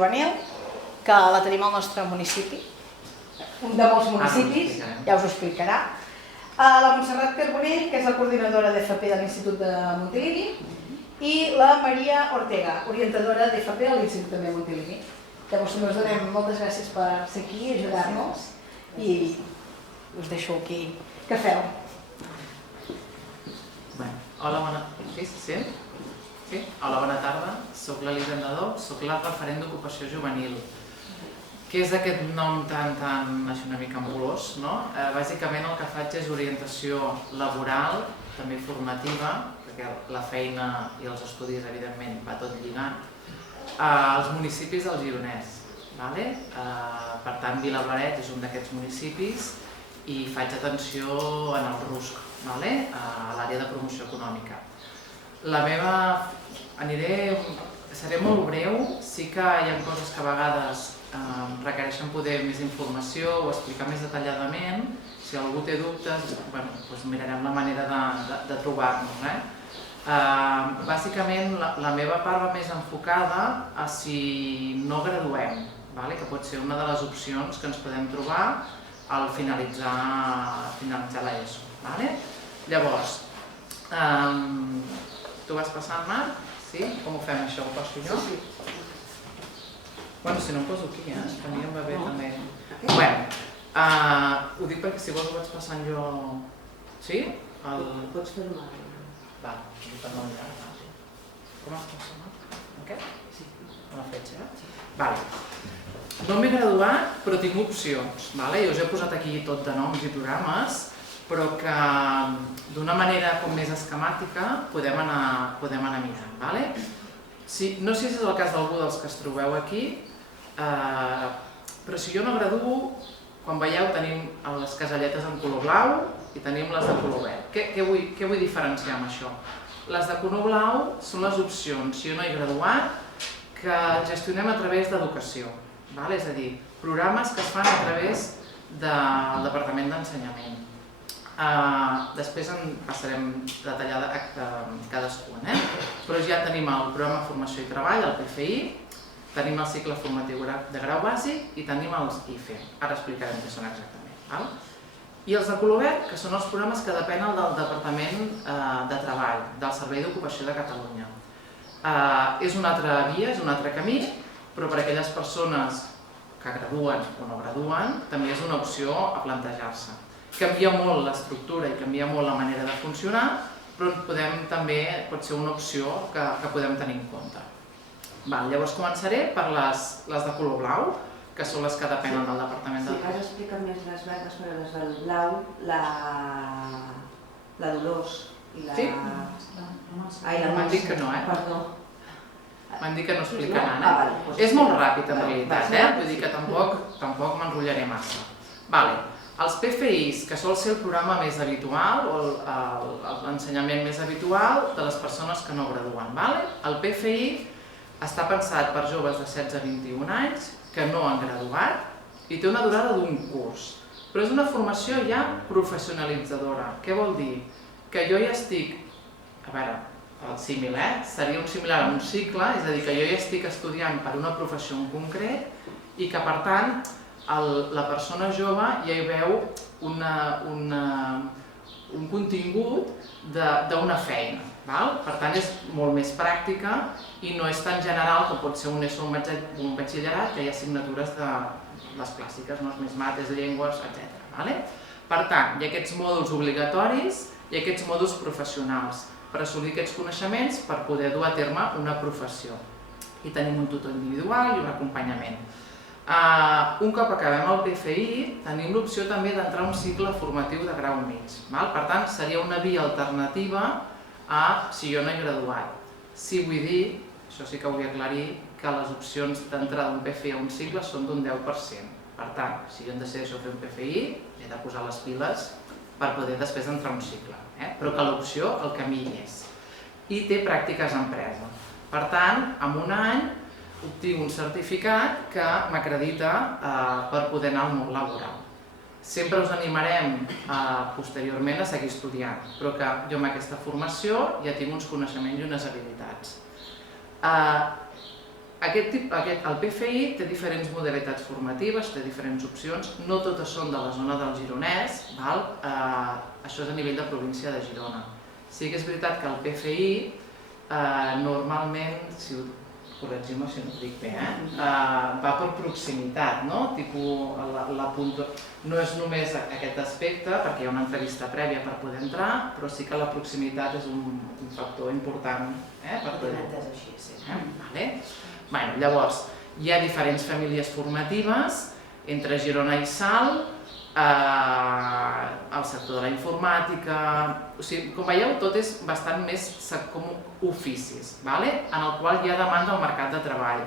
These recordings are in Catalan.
juvenil, que la tenim al nostre municipi, un de molts municipis, ja us ho explicarà. La Montserrat Carbonell, que és la coordinadora d'FP de l'Institut de Montilivi, i la Maria Ortega, orientadora d'FP a l'Institut de Montilivi. Llavors us donem moltes gràcies per ser aquí i ajudar-nos i us deixo aquí. Què feu? Hola, bona tarda. Soc l'Elisa Nadó, soc la referent d'ocupació juvenil. Què és aquest nom tan així una mica ambulós? Bàsicament el que faig és orientació laboral, també formativa, perquè la feina i els estudis evidentment va tot lligant, als municipis del Gironès. Per tant, Vilablareix és un d'aquests municipis i faig atenció en el RUSC, a l'àrea de promoció econòmica. Seré molt breu, sí que hi ha coses que a vegades requereixen poder més informació o explicar més detalladament. Si algú té dubtes, mirarem la manera de trobar-nos. Bàsicament, la meva part va més enfocada a si no graduem, que pot ser una de les opcions que ens podem trobar al finalitzar l'ESO. Llavors, tu vas passant, Marc? Sí? Com ho fem això? Ho passo jo? Sí. Si no em poso aquí, que a mi em va bé també. Ho dic perquè si vols ho vaig passant jo... Sí? Pots fer-ho ara. Va, per no mirar. Com es passa, Marc? Aquest? Sí. A la fetge, No m'he graduat, però tinc opcions. Jo us he posat aquí tot de noms i programes, però que d'una manera com més esquemàtica podem anar mirant. No sé si és el cas d'algú dels que es trobeu aquí, però si jo no graduo, quan veieu tenim les caselletes en color blau i tenim les de color verd. Què vull diferenciar amb això? Les de color blau són les opcions, si jo no he graduat, que gestionem a través d'educació. És a dir, programes que es fan a través del Departament d'Ensenyament. Després en passarem detallada cadascun, però ja tenim el programa Formació i Treball, el PFI, tenim el cicle formatiu de grau bàsic i tenim els IFE. Ara explicarem què són exactament. I els de color verd, que són els programes que depenen del Departament de Treball, del Servei d'Ocupació de Catalunya. És una altra via, és un altre camí, però per a aquelles persones que graduen o no graduen, també és una opció a plantejar-se. Canvia molt l'estructura i canvia molt la manera de funcionar, però també pot ser una opció que podem tenir en compte. Llavors començaré per les de color blau, que són les que depenen del Departament de... Sí, has explicat més les verdes, però les del blau, la Dolors i la... Sí? M'han dit que no, Perdó. M'han dit que no explicaran, És molt ràpid en realitat, vull dir que tampoc m'enrotllaré massa. Els PFIs, que sol ser el programa més habitual o l'ensenyament més habitual de les persones que no graduen. El PFI està pensat per joves de 16 a 21 anys que no han graduat i té una durada d'un curs, però és una formació ja professionalitzadora. Què vol dir? Que jo ja estic, el símil, seria un similar a un cicle, és a dir, que jo ja estic estudiant per una professió en concret i que, per tant, la persona jove ja hi veu un contingut d'una feina. Per tant, és molt més pràctica i no és tan general com pot ser un ESO o un batxillerat, que hi ha assignatures de les clàssiques, més mates, llengües, etc. Per tant, hi ha aquests mòduls obligatoris i aquests mòduls professionals per assolir aquests coneixements per poder dur a terme una professió. I tenim un tutor individual i un acompanyament. Un cop acabem el PFI, tenim l'opció també d'entrar a un cicle formatiu de grau mig. Per tant, seria una via alternativa a si jo no he graduat. Sí, vull dir, això sí que vull aclarir, que les opcions d'entrar d'un PFI a un cicle són d'un 10%. Per tant, si jo em decideixo fer un PFI, he de posar les piles per poder després entrar a un cicle. Però que l'opció, el camí hi és. I té pràctiques a empresa. Per tant, en un any obtinc un certificat que m'acredita per poder anar al món laboral. Sempre us animarem posteriorment a seguir estudiant, però que jo amb aquesta formació ja tinc uns coneixements i unes habilitats. El PFI té diferents modalitats formatives, té diferents opcions, no totes són de la zona del Gironès, això és a nivell de província de Girona. Sí que és veritat que el PFI normalment, corregim-me si no ho dic bé, va per proximitat, no? No és només aquest aspecte, perquè hi ha una entrevista prèvia per poder entrar, però sí que la proximitat és un factor important per poder entrar. Llavors, hi ha diferents famílies formatives entre Girona i Salt, el sector de la informàtica, com veieu tot és bastant més com oficis, en el qual hi ha demanda al mercat de treball,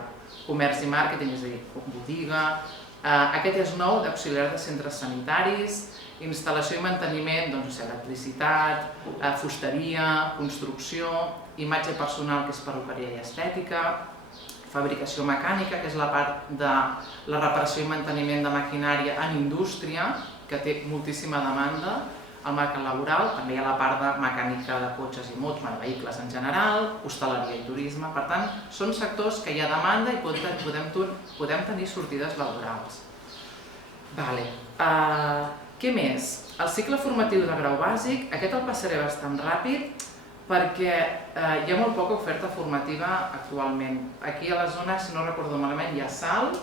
comerç i màrqueting, és a dir, botiga, aquest és nou d'auxiliar de centres sanitaris, instal·lació i manteniment, electricitat, fusteria, construcció, imatge personal, que és perruqueria i estètica, fabricació mecànica, que és la part de la reparació i manteniment de maquinària en indústria, que té moltíssima demanda al mercat laboral. També hi ha la part de mecànica de cotxes i motos, vehicles en general, hostaleria i turisme. Per tant, són sectors que hi ha demanda i podem tenir sortides laborals. Què més? El cicle formatiu de grau bàsic, aquest el passaré bastant ràpid, perquè hi ha molt poca oferta formativa actualment. Aquí a la zona, si no recordo malament, hi ha Salt,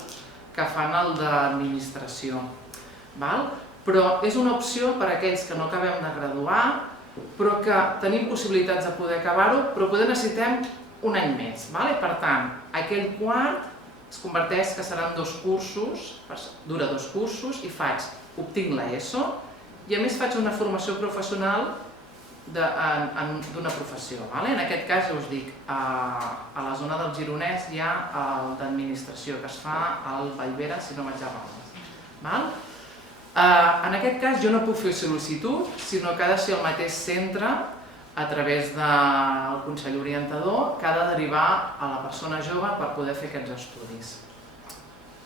que fan el d'administració. Però és una opció per a aquells que no acabem de graduar, però que tenim possibilitats de poder acabar-ho, però poder necessitem un any més. Per tant, aquell quart es converteix que seran 2 cursos, dura 2 cursos, i obtinc l'ESO, i a més faig una formació professional d'una professió. En aquest cas, ja us dic, a la zona del Gironès hi ha el d'administració, que es fa al Vallvera, si no vaig errades. En aquest cas jo no puc fer sol·licitud, sinó que ha de ser el mateix centre, a través del Consell Orientador, que ha de derivar a la persona jove per poder fer aquests estudis.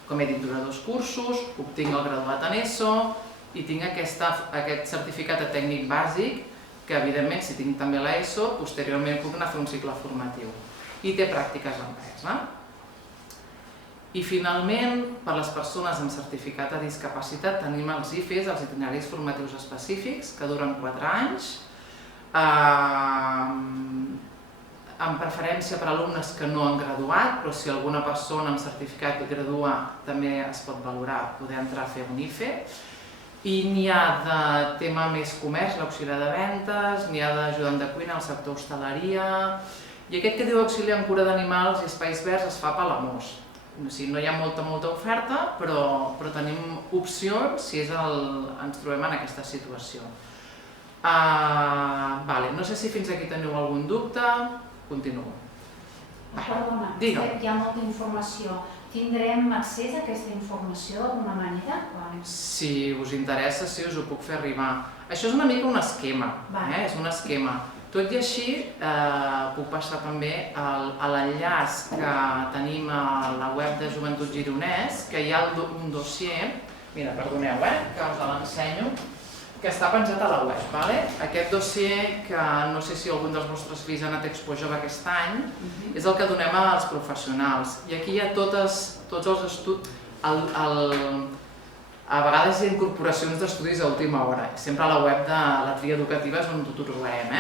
Com he dit, dura 2 cursos, obtinc el graduat en ESO i tinc aquest certificat de tècnic bàsic, que evidentment, si tinc també l'ESO, posteriorment puc anar a fer un cicle formatiu. I té pràctiques empresa. I finalment, per a les persones amb certificat de discapacitat, tenim els IFES, els itineraris formatius específics, que duren 4 anys, amb preferència per a alumnes que no han graduat, però si alguna persona amb certificat gradua també es pot valorar poder entrar a fer un IFE. I n'hi ha de tema més comerç, l'auxiliar de ventes, n'hi ha d'ajudant de cuina, el sector hostaleria, i aquest que diu auxiliar en cura d'animals i espais verds es fa a Palamós. No hi ha molta oferta, però tenim opcions si ens trobem en aquesta situació. No sé si fins aquí teniu algun dubte, continuo. Perdona, hi ha molta informació. Tindrem accés a aquesta informació d'alguna manera? Si us interessa, sí, us ho puc fer arribar. Això és una mica un esquema, és un esquema. Tot i així, puc passar també a l'enllaç que tenim a la web de Joventut Gironès, que hi ha un dossier, mira, perdoneu, que us l'ensenyo, que està penjat a la web. Aquest dossier, que no sé si algun dels vostres fills ha anat a Expo Jove aquest any, és el que donem als professionals. I aquí hi ha tots els estudis, a vegades hi ha incorporacions d'estudis a última hora. Sempre a la web de la tria educativa és on ho trobem,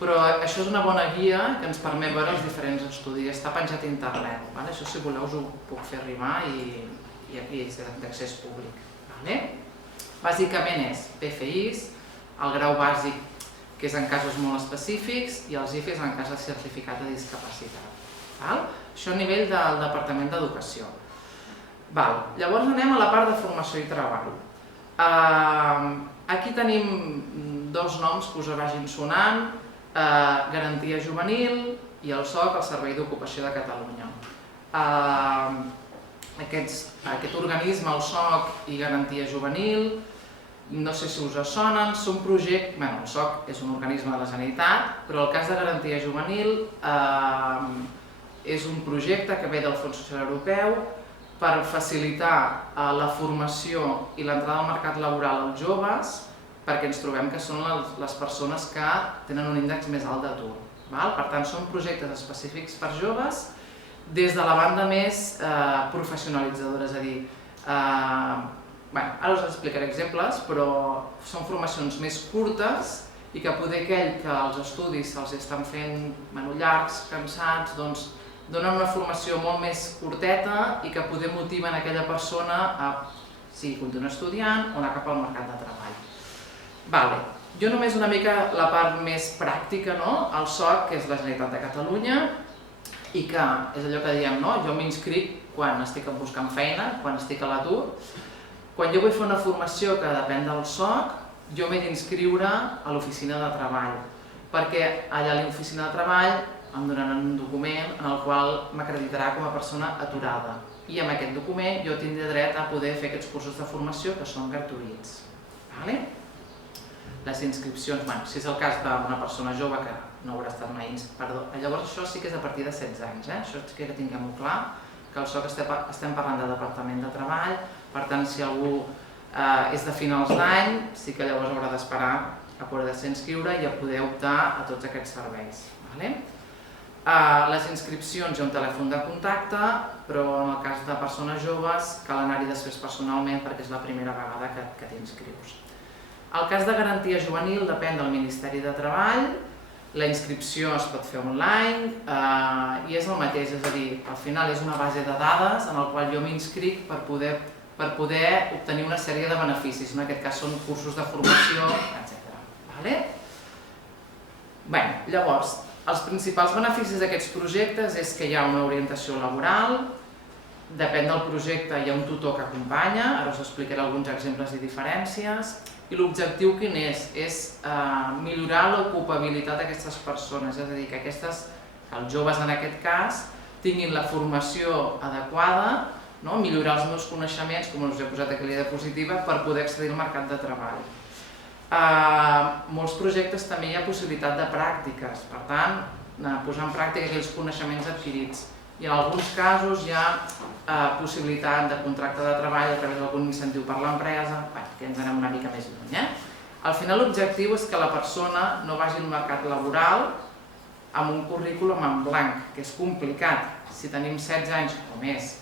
però això és una bona guia que ens permet veure els diferents estudis. Està penjat a internet. Això, si voleu, us ho puc fer arribar i és d'accés públic. Bàsicament és PFIs, el grau bàsic, que és en casos molt específics, i els IFEs en cas de certificat de discapacitat. Això a nivell del Departament d'Educació. Llavors anem a la part de formació i treball. Aquí tenim 2 noms que us vagin sonant, Garantia Juvenil i el SOC, el Servei d'Ocupació de Catalunya. Aquest organisme, el SOC i Garantia Juvenil, no sé si us sonen, són projectes... El SOC és un organisme de la Generalitat, però el cas de Garantia Juvenil és un projecte que ve del Fons Social Europeu per facilitar la formació i l'entrada al mercat laboral als joves, perquè ens trobem que són les persones que tenen un índex més alt d'atur. Per tant, són projectes específics per joves des de la banda més professionalitzadora, és a dir, ara us explicaré exemples, però són formacions més curtes i que poder aquell que els estudis se'ls estan fent llargs, cansats, doncs donen una formació molt més curteta i que poder motiven aquella persona a continuar estudiant o anar cap al mercat de treball. Jo només una mica la part més pràctica, el SOC, que és la Generalitat de Catalunya, i que és allò que diem, jo m'inscric quan estic buscant feina, quan estic a l'atur. Quan jo vull fer una formació que depèn del SOC, jo m'he d'inscriure a l'oficina de treball, perquè allà a l'oficina de treball em donaran un document en el qual m'acreditarà com a persona aturada. I amb aquest document jo tindré dret a poder fer aquests cursos de formació que són gratuïts. Les inscripcions, si és el cas d'una persona jove que no haurà estat mai llavors això sí que és a partir de 16 anys, això sí que tinguem-ho clar, que al SOC estem parlant de Departament de Treball, per tant si algú és de finals d'any, sí que llavors haurà d'esperar a poder-se inscriure i a poder optar a tots aquests serveis. Les inscripcions hi ha un telèfon de contacte, però en el cas de persones joves cal anar-hi després personalment perquè és la primera vegada que t'inscrius. El cas de garantia juvenil depèn del Ministeri de Treball, la inscripció es pot fer online i és el mateix, és a dir, al final és una base de dades en la qual jo m'inscric per poder obtenir una sèrie de beneficis, en aquest cas són cursos de formació, etc. Llavors, els principals beneficis d'aquests projectes és que hi ha una orientació laboral, depèn del projecte hi ha un tutor que acompanya, ara us explicaré alguns exemples i diferències, i l'objectiu quin és? És millorar l'ocupabilitat d'aquestes persones, és a dir, que els joves en aquest cas tinguin la formació adequada, millorar els meus coneixements, com us he posat aquí a la diapositiva, per poder accedir al mercat de treball. Molts projectes també hi ha possibilitat de pràctiques, per tant, posar en pràctica aquells coneixements adquirits. I en alguns casos hi ha possibilitat de contracte de treball a través d'algun incentiu per l'empresa, que ens anem una mica més lluny. Al final l'objectiu és que la persona no vagi al mercat laboral amb un currículum en blanc, que és complicat. Si tenim 16 anys o més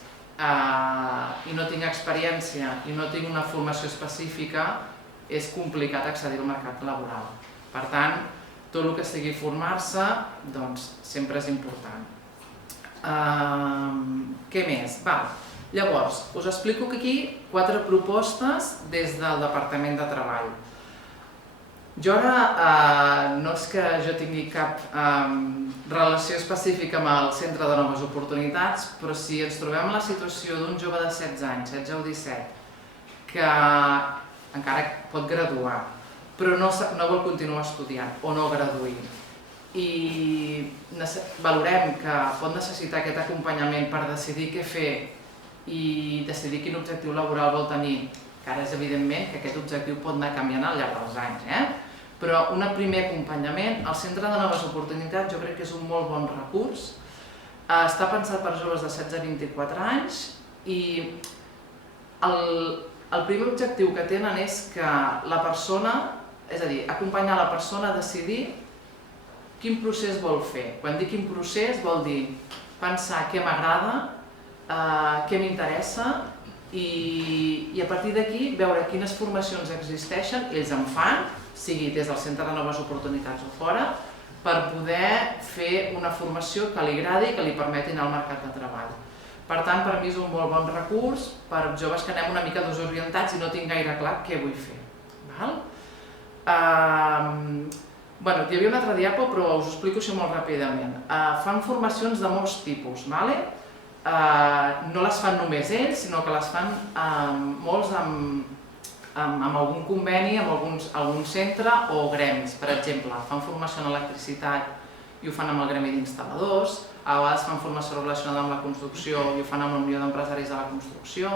i no tinc experiència i no tinc una formació específica, és complicat accedir al mercat laboral. Per tant, tot el que sigui formar-se sempre és important. Què més? Llavors, us explico aquí 4 propostes des del Departament de Treball. Jo ara, no és que jo tingui cap relació específica amb el Centre de Noves Oportunitats, però si ens trobem en la situació d'un jove de 16 anys, 16 o 17, que encara pot graduar, però no vol continuar estudiant o no graduir, i valorem que pot necessitar aquest acompanyament per decidir què fer i decidir quin objectiu laboral vol tenir, que ara és evidentment que aquest objectiu pot anar canviant al llarg dels anys, però un primer acompanyament, el Centre de Noves Oportunitats jo crec que és un molt bon recurs, està pensat per joves de 16 a 24 anys i el primer objectiu que tenen és que la persona, és a dir, acompanyar la persona a decidir quin procés vol fer. Quan dic quin procés vol dir pensar què m'agrada, què m'interessa i a partir d'aquí veure quines formacions existeixen, ells en fan, sigui des del Centre de Noves Oportunitats o fora, per poder fer una formació que li agradi i que li permeti anar al mercat de treball. Per tant, per mi és un molt bon recurs per joves que anem una mica desorientats i no tinc gaire clar què vull fer. Hi havia una altra diapo, però us ho explico això molt ràpidament. Fan formacions de molts tipus. No les fan només ells, sinó que les fan molts amb algun conveni, amb algun centre o gremis. Per exemple, fan formació en electricitat i ho fan amb el gremi d'instal·ladors, a vegades fan formació relacionada amb la construcció i ho fan amb la Unió d'Empresaris de la Construcció.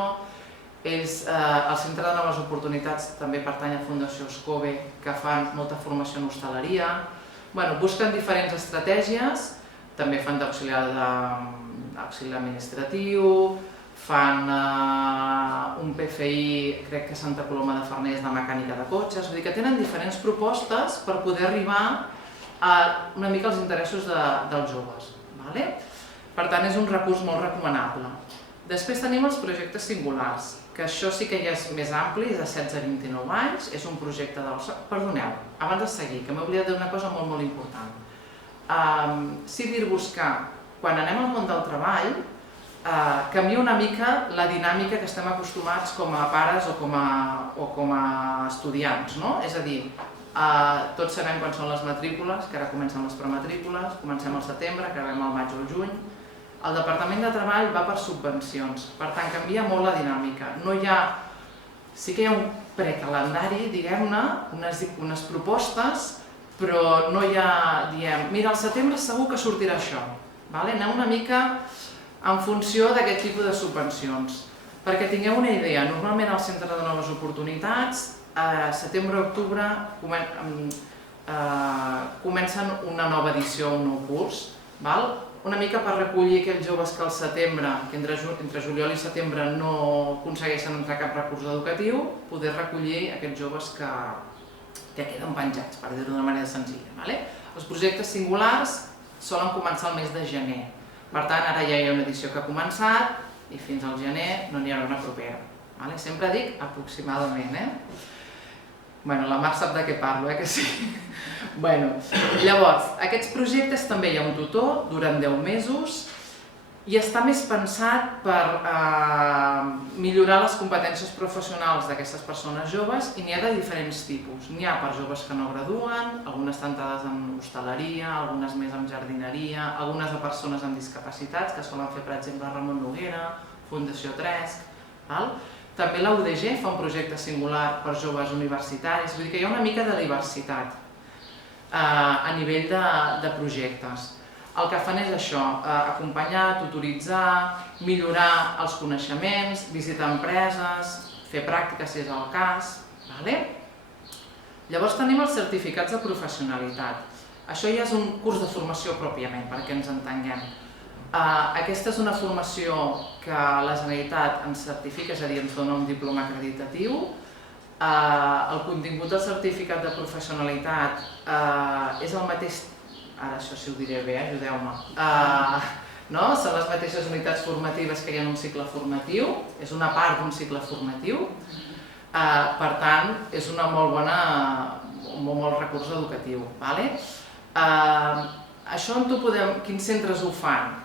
El Centre de Noves Oportunitats també pertany a Fundació Escove, que fan molta formació en hostaleria. Busquen diferents estratègies, també fan d'auxiliar administratiu, fan un PFI, crec que a Santa Coloma de Farners, de mecànica de cotxes, vull dir que tenen diferents propostes per poder arribar a una mica als interessos dels joves. Per tant, és un recurs molt recomanable. Després tenim els projectes singulars, que això sí que ja és més ampli, és de 16 a 29 anys, és un projecte del SOC. Perdoneu, abans de seguir, que m'he oblidat d'una cosa molt important. Sí dir-vos que quan anem al món del treball canvia una mica la dinàmica que estem acostumats com a pares o com a estudiants, no? És a dir, tots sabem quan són les matrícules, que ara comencen les prematrícules, comencem al setembre, acabem al maig o al juny. El Departament de Treball va per subvencions, per tant canvia molt la dinàmica. Sí que hi ha un precalendari, diguem-ne, unes propostes, però no hi ha, diem, mira, al setembre segur que sortirà això. Anem una mica en funció d'aquest tipus de subvencions. Perquè tingueu una idea, normalment al Centre de Noves Oportunitats, a setembre-octubre comencen una nova edició, un nou curs, una mica per recollir aquells joves que al setembre, que entre juliol i setembre no aconsegueixen entrar a cap recurs educatiu, poder recollir aquests joves que queden penjats, per dir-ho d'una manera senzilla. Els projectes singulars solen començar el mes de gener. Per tant, ara ja hi ha una edició que ha començat i fins al gener no n'hi haurà una propera. Sempre dic aproximadament. La Mar sap de què parlo, que sí? Llavors, aquests projectes també hi ha un tutor, duren 10 mesos i està més pensat per millorar les competències professionals d'aquestes persones joves i n'hi ha de diferents tipus. N'hi ha per joves que no graduen, algunes tentades en hostaleria, algunes més en jardineria, algunes de persones amb discapacitats, que solen fer, per exemple, Ramon Noguera, Fundació Tresc. També la UDG fa un projecte singular per joves universitaris, vull dir que hi ha una mica de diversitat a nivell de projectes. El que fan és això, acompanyar, tutoritzar, millorar els coneixements, visitar empreses, fer pràctiques si és el cas. Llavors tenim els certificats de professionalitat. Això ja és un curs de formació pròpiament, perquè ens entenguem. Aquesta és una formació que la Generalitat ens certifica, és a dir, ens dona un diploma acreditatiu. El contingut del certificat de professionalitat és el mateix, ara això sí ho diré bé, ajudeu-me, són les mateixes unitats formatives que hi ha en un cicle formatiu, és una part d'un cicle formatiu, per tant, és un molt recurs educatiu. Això on podem, quins centres ho fan?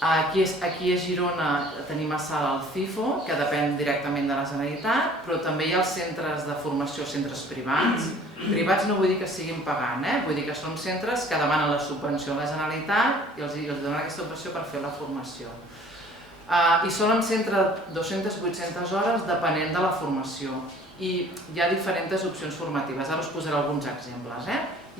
Aquí a Girona tenim a Sala el CIFO, que depèn directament de la Generalitat, però també hi ha els centres de formació, centres privats. Privats no vull dir que siguin pagant, vull dir que són centres que demanen la subvenció a la Generalitat i els donen aquesta subvenció per fer la formació. I solen ser entre 200-800 hores depenent de la formació. I hi ha diferents opcions formatives, ara us posaré alguns exemples.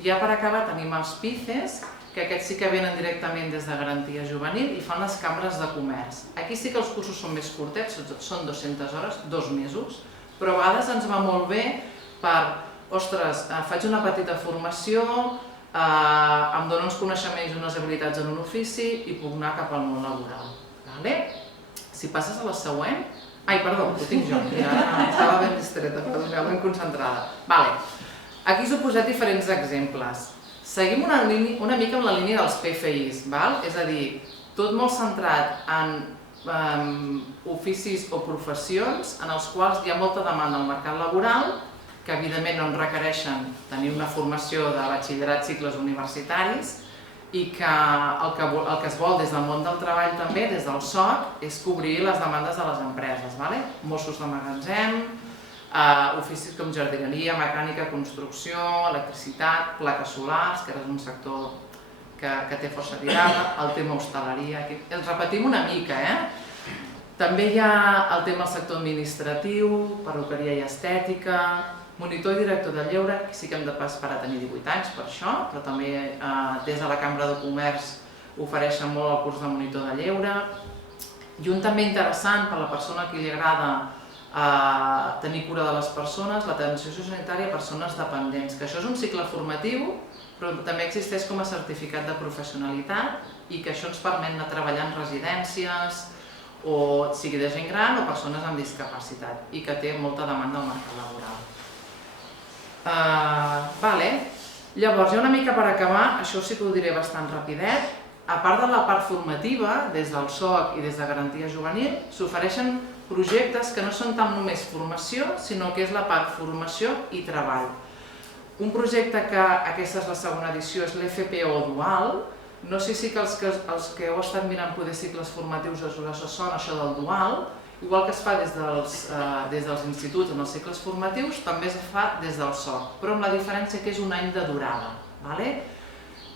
Ja per acabar tenim els PICES, que aquests sí que venen directament des de Garantia Juvenil i fan les cambres de comerç. Aquí sí que els cursos són més curtets, són 200 hores, 2 mesos, però a vegades ens va molt bé per, ostres, faig una petita formació, em dono uns coneixements i unes habilitats en un ofici i puc anar cap al món laboral. Si passes a la següent... Ai, perdó, ho tinc jo, estava ben distreta, perdoneu, ben concentrada. Aquí us he posat diferents exemples. Seguim una mica amb la línia dels PFIs, és a dir, tot molt centrat en oficis o professions en els quals hi ha molta demanda al mercat laboral, que evidentment no en requereixen tenir una formació de batxillerat, cicles universitaris, i que el que es vol des del món del treball també, des del SOC, és cobrir les demandes de les empreses. Mossos de magatzem, oficis com jardineria, mecànica, construcció, electricitat, plaques solars, que ara és un sector que té força tirada, el tema hostaleria, ens repetim una mica. També hi ha el tema del sector administratiu, perruqueria i estètica, monitor i director de lleure, que sí que hem de esperar a tenir 18 anys per això, però també des de la Cambra de Comerç ofereixen molt el curs de monitor de lleure. I un també interessant per a la persona que li agrada tenir cura de les persones, l'atenció sanitària a persones dependents, que això és un cicle formatiu, però també existeix com a certificat de professionalitat i que això ens permet anar treballar en residències, o sigui de gent gran o persones amb discapacitat, i que té molta demanda al mercat laboral. Llavors, ja una mica per acabar, això sí que ho diré bastant rapidet, a part de la part formativa, des del SOC i des de Garantia Juvenil, s'ofereixen projectes que no són tant només formació, sinó que és la part formació i treball. Un projecte que aquesta és la segona edició és l'FPO Dual. No sé si que els que heu estat mirant poder cicles formatius us sona això del dual. Igual que es fa des dels instituts en els cicles formatius, també es fa des del SOC, però amb la diferència que és un any de durada.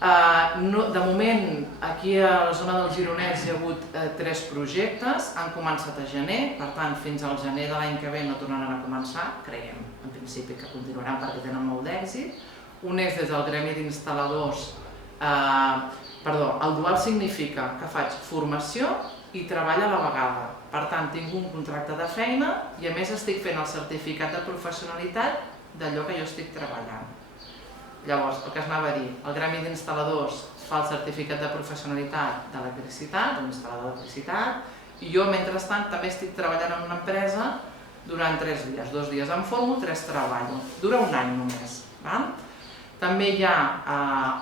De moment, aquí a la zona del Gironès hi ha hagut 3 projectes, han començat a gener, per tant, fins al gener de l'any que ve no tornaran a començar, creiem, en principi que continuaran perquè tenen molt d'èxit. Un és des del gremi d'instal·ladors, el dual significa que faig formació i treball a la vegada. Per tant, tinc un contracte de feina i a més estic fent el certificat de professionalitat d'allò que jo estic treballant. Llavors, el que es anava a dir, el gremi d'instal·ladors fa el certificat de professionalitat d'electricitat, d'un instal·lador d'electricitat, i jo, mentrestant, també estic treballant en una empresa durant 3 dies. 2 dies em formo, 3 treballo. Dura un any només. També hi ha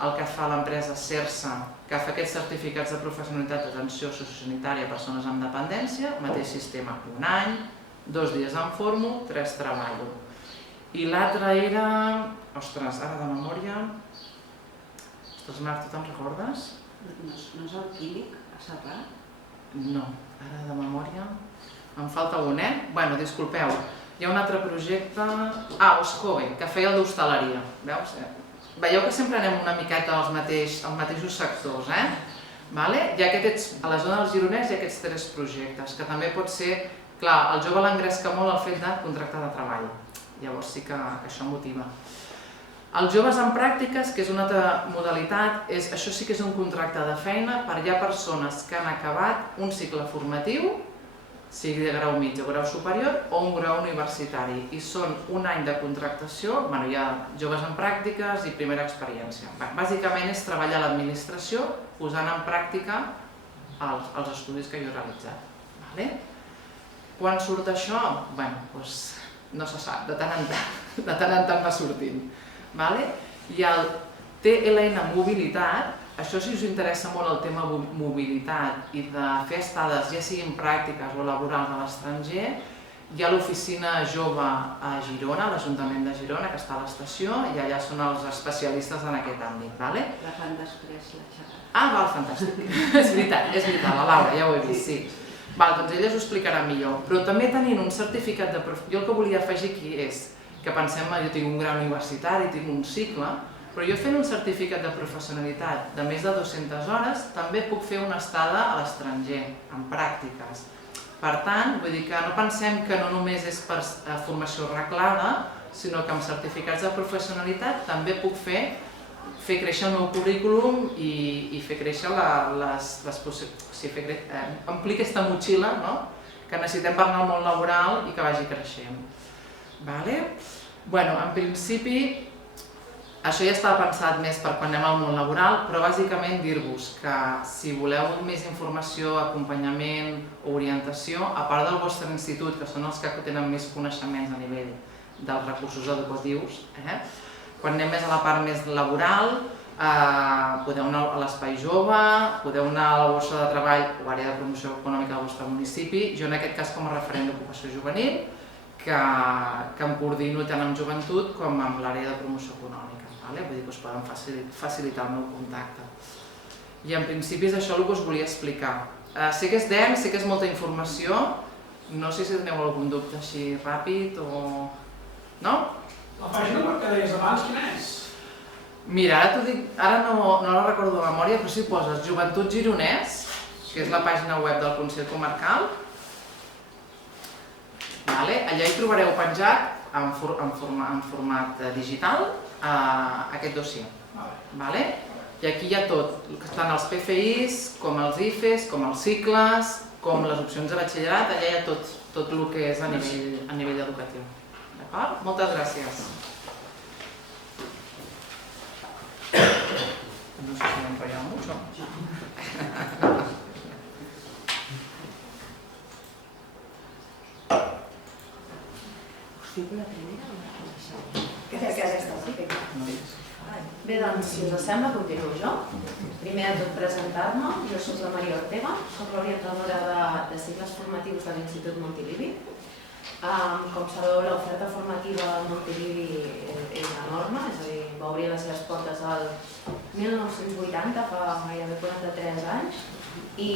el que fa l'empresa CERSA, que fa aquests certificats de professionalitat d'atenció sociosanitària a persones amb dependència, mateix sistema, un any, 2 dies em formo, 3 treballo. I l'altre era... Ostres, ara de memòria... Ostres, Marc, tu te'n recordes? No és el químic, a Serrat? No, ara de memòria... Em falta un, Bueno, disculpeu, hi ha un altre projecte... Oscoe, que feia el d'hostaleria, veus? Veieu que sempre anem una miqueta als mateixos sectors, A la zona del Gironès hi ha aquests 3 projectes, que també pot ser... Clar, el jove l'engresca molt el fet de contractar de treball. Llavors sí que això motiva. Els joves en pràctiques, que és una altra modalitat, això sí que és un contracte de feina per hi ha persones que han acabat un cicle formatiu, sigui de grau mig o grau superior, o un grau universitari. I són un any de contractació, hi ha joves en pràctiques i primera experiència. Bàsicament és treballar a l'administració posant en pràctica els estudis que jo he realitzat. Quan surt això? Doncs no se sap, de tant en tant va sortint. I el TLN Mobilitat, això si us interessa molt el tema mobilitat i de fer estades, ja siguin pràctiques o laborals a l'estranger, hi ha l'oficina jove a Girona, a l'Ajuntament de Girona, que està a l'estació, i allà són els especialistes en aquest àmbit. La fan després, la xerrada. Val, fantàstic. És veritat, la Laura, ja ho he vist, sí. Doncs ella us ho explicarà millor, però també tenint un certificat de professionalitat, jo el que volia afegir aquí és que pensem, jo tinc un grau universitari, tinc un cicle, però jo fent un certificat de professionalitat de més de 200 hores també puc fer una estada a l'estranger, en pràctiques. Per tant, vull dir que no pensem que no només és per formació reglada, sinó que amb certificats de professionalitat també puc fer créixer el meu currículum i fer créixer les possibilitats, amplir aquesta motxilla que necessitem per anar al món laboral i que vagi creixent. En principi, això ja estava pensat més per quan anem al món laboral, però bàsicament dir-vos que si voleu més informació, acompanyament o orientació, a part del vostre institut, que són els que tenen més coneixements a nivell dels recursos educatius, quan anem més a la part més laboral, podeu anar a l'Espai Jove, podeu anar a la borsa de treball o àrea de promoció econòmica del vostre municipi, jo en aquest cas com a referent d'ocupació juvenil, que em coordino tant amb joventut com amb l'àrea de promoció econòmica. Vull dir que us poden facilitar el meu contacte. I en principi és això el que us volia explicar. Sé que és dens, sé que és molta informació, no sé si teniu algun dubte així ràpid o... No? La pàgina web que deies abans, quina és? Mira, ara t'ho dic, ara no la recordo de memòria, però si poses Joventut Gironès, que és la pàgina web del Consell Comarcal, allà hi trobareu penjat en format digital aquest dossier. I aquí hi ha tot, tant els PFIs, com els IFEs, com els cicles, com les opcions de batxillerat, allà hi ha tot el que és a nivell educatiu. D'acord? Moltes gràcies. No sé si m'he enrotllat mucho. Us dic la primera o la segona? Que aquesta, perfecte. Bé, doncs, si us sembla, continuo jo. Primer de tot presentar-me. Jo soc la Maria Ortega, soc l'orientadora de cicles formatius de l'Institut Montilivi. Com sabeu, l'oferta formativa al Montilivi és enorme, és a dir, va obrir les seves portes al 1980, fa gairebé 43 anys, i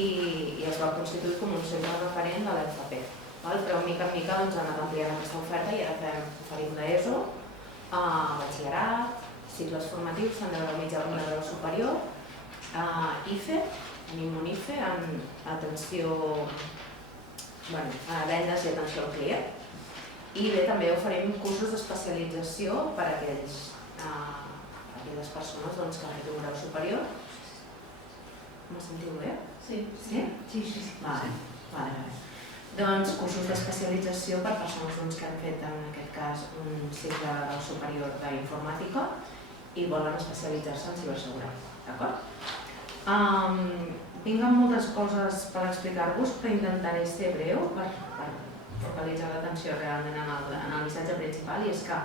es va constituir com un centre referent de l'FP. Però mica en mica ha anat ampliant aquesta oferta i ara oferim l'ESO, batxillerat, cicles formatius, tant de grau mitjà com de grau superior, IFE, tenim un IFE en atenció a vendes i atenció al client. I bé, també oferim cursos d'especialització per a aquelles persones que han fet un grau superior. Me sentiu bé? Sí. Sí? Vale. Doncs cursos d'especialització per a persones que han fet, en aquest cas, un cicle de grau superior d'informàtica i volen especialitzar-se en ciberseguretat. D'acord? Vinc amb moltes coses per explicar-vos, però intentaré ser breu per focalitzar l'atenció realment en el missatge principal, i és que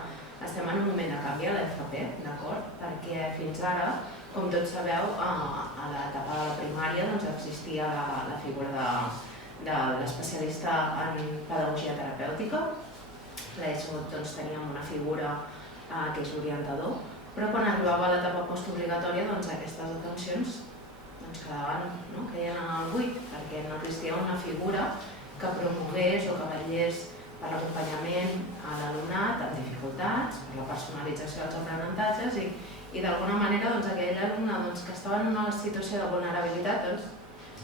estem en un moment de canvi a l'FP, d'acord? Perquè fins ara, com tots sabeu, a l'etapa de la primària existia la figura de l'especialista en pedagogia terapèutica. L'ESO teníem una figura que és l'orientador, però quan arribava a l'etapa postobligatòria aquestes atencions queien en el buit, perquè no existia una figura que promogués o que vetllés per l'acompanyament a l'alumnat amb dificultats, per la personalització dels aprenentatges i d'alguna manera aquell alumne que estava en una situació de vulnerabilitat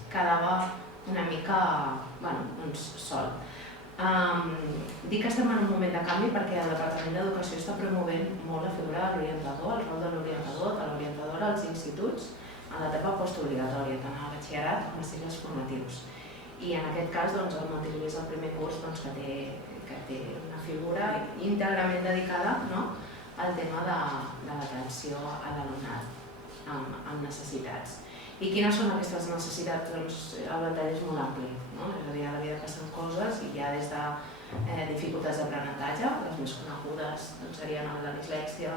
quedava una mica sol. Dic que estem en un moment de canvi perquè el Departament d'Educació està promovent molt la figura de l'orientador, el rol de l'orientador, de l'orientadora als instituts en l'etapa postobligatòria, tant al batxillerat com a cicles formatius. I en aquest cas el Montilivi és el primer curs que té una figura íntegrament dedicada al tema de l'atenció a l'alumnat amb necessitats. I quines són aquestes necessitats? El ventall és molt ampli, és a dir, a la vida passen coses i hi ha des de dificultats d'aprenentatge, les més conegudes serien la dislèxia,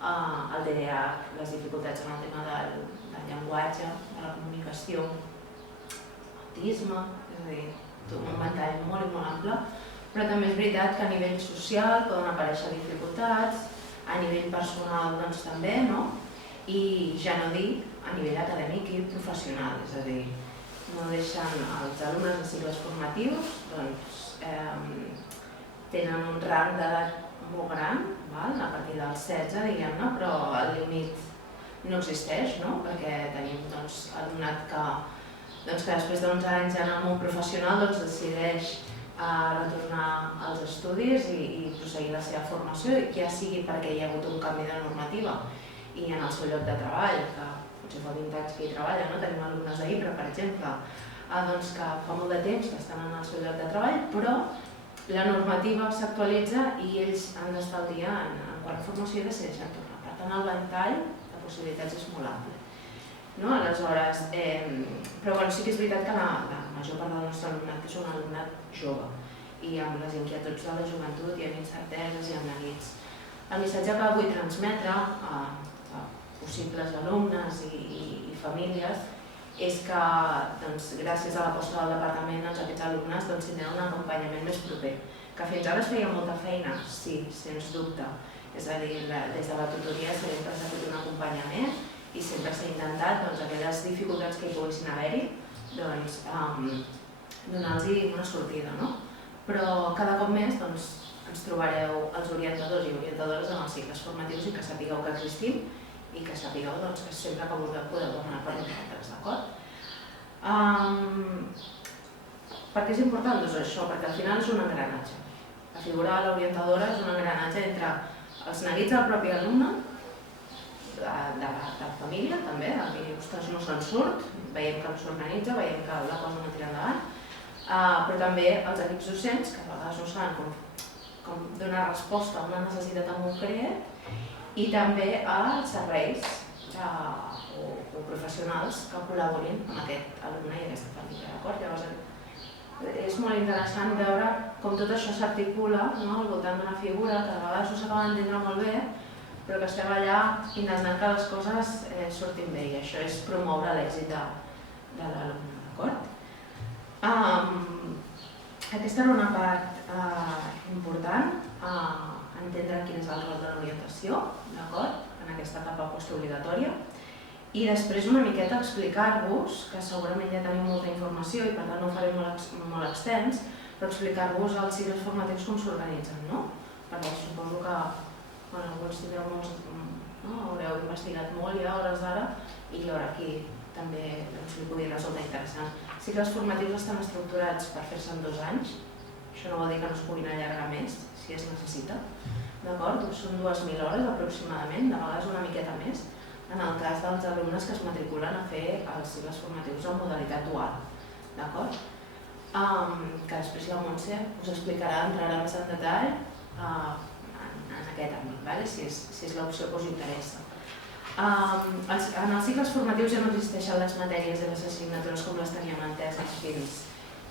el TDAH, les dificultats en el tema del llenguatge, de la comunicació, autisme, és a dir, un ventall molt i molt ample, però també és veritat que a nivell social poden aparèixer dificultats, a nivell personal també, i ja no dic a nivell acadèmic i professional, és a dir, no deixen els alumnes de cicles formatius, tenen un rang d'edat molt gran, a partir dels 16, diguem-ne, però el límit no existeix, perquè tenim alumnat que després d'11 anys en el món professional decideix retornar als estudis i prosseguir la seva formació, ja sigui perquè hi ha hagut un canvi de normativa i en el seu lloc de treball, que potser fa 20 anys que hi treballa, tenim alumnes d'Ipra, per exemple, que fa molt de temps que estan en el seu lloc de treball, però la normativa s'actualitza i ells han d'estar al dia en quant a formació i decideixen tornar. Per tant, el ventall de possibilitats és molt ampli. Aleshores, però sí que és veritat que la major part del nostre alumnat és un alumnat jove i amb les inquietuds de la joventut i amb incerteses i amb neguits. El missatge que vull transmetre a possibles alumnes i famílies és que gràcies a l'aposta del departament aquests alumnes tindran un acompanyament més proper, que fins ara es feia molta feina, sí, sens dubte, és a dir, des de la tutoria sempre s'ha fet un acompanyament i sempre s'ha intentat aquelles dificultats que hi poguessin haver-hi donar-los una sortida, però cada cop més ens trobareu els orientadors i orientadores en els cicles formatius i que sapigueu que existim i que sapigueu que sempre que vulgueu podeu demanar per nosaltres, d'acord? Per què és important això? Perquè al final és un engranatge. La figura de l'orientadora és un engranatge entre els neguits del propi alumne, de la família també, de dir, ostres, no se'n surt, veiem que no s'organitza, veiem que la cosa no tira endavant, però també els equips docents, que a vegades no saben com donar resposta a una necessitat en concret, i també als serveis o professionals que col·laborin amb aquest alumne i aquesta família, d'acord? Llavors és molt interessant veure com tot això s'articula al voltant d'una figura que a vegades no s'acaba d'entendre molt bé, però que estem allà intentant que les coses surtin bé i això és promoure l'èxit de l'alumne, d'acord? Aquesta era una part important, entendre quin és el rol de l'orientació, d'acord? En aquesta etapa postobligatòria. I després una miqueta explicar-vos, que segurament ja tenim molta informació i per tant no ho faré molt extens, però explicar-vos els cicles formatius com s'organitzen, no? Perquè suposo que alguns tindreu molts, haureu investigat molt ja a hores d'ara i hi haurà qui també li pugui resultar interessant. Cicles formatius estan estructurats per fer-se en 2 anys, això no vol dir que no es puguin allargar més, si es necessita, d'acord? Són 2.000 hores aproximadament, de vegades una miqueta més, en el cas dels alumnes que es matriculen a fer els cicles formatius en modalitat dual, d'acord? Que després la Montse us explicarà, entrarà més en detall en aquest àmbit, si és l'opció que us interessa. En els cicles formatius ja no existeixen les matèries i les assignatures com les teníem enteses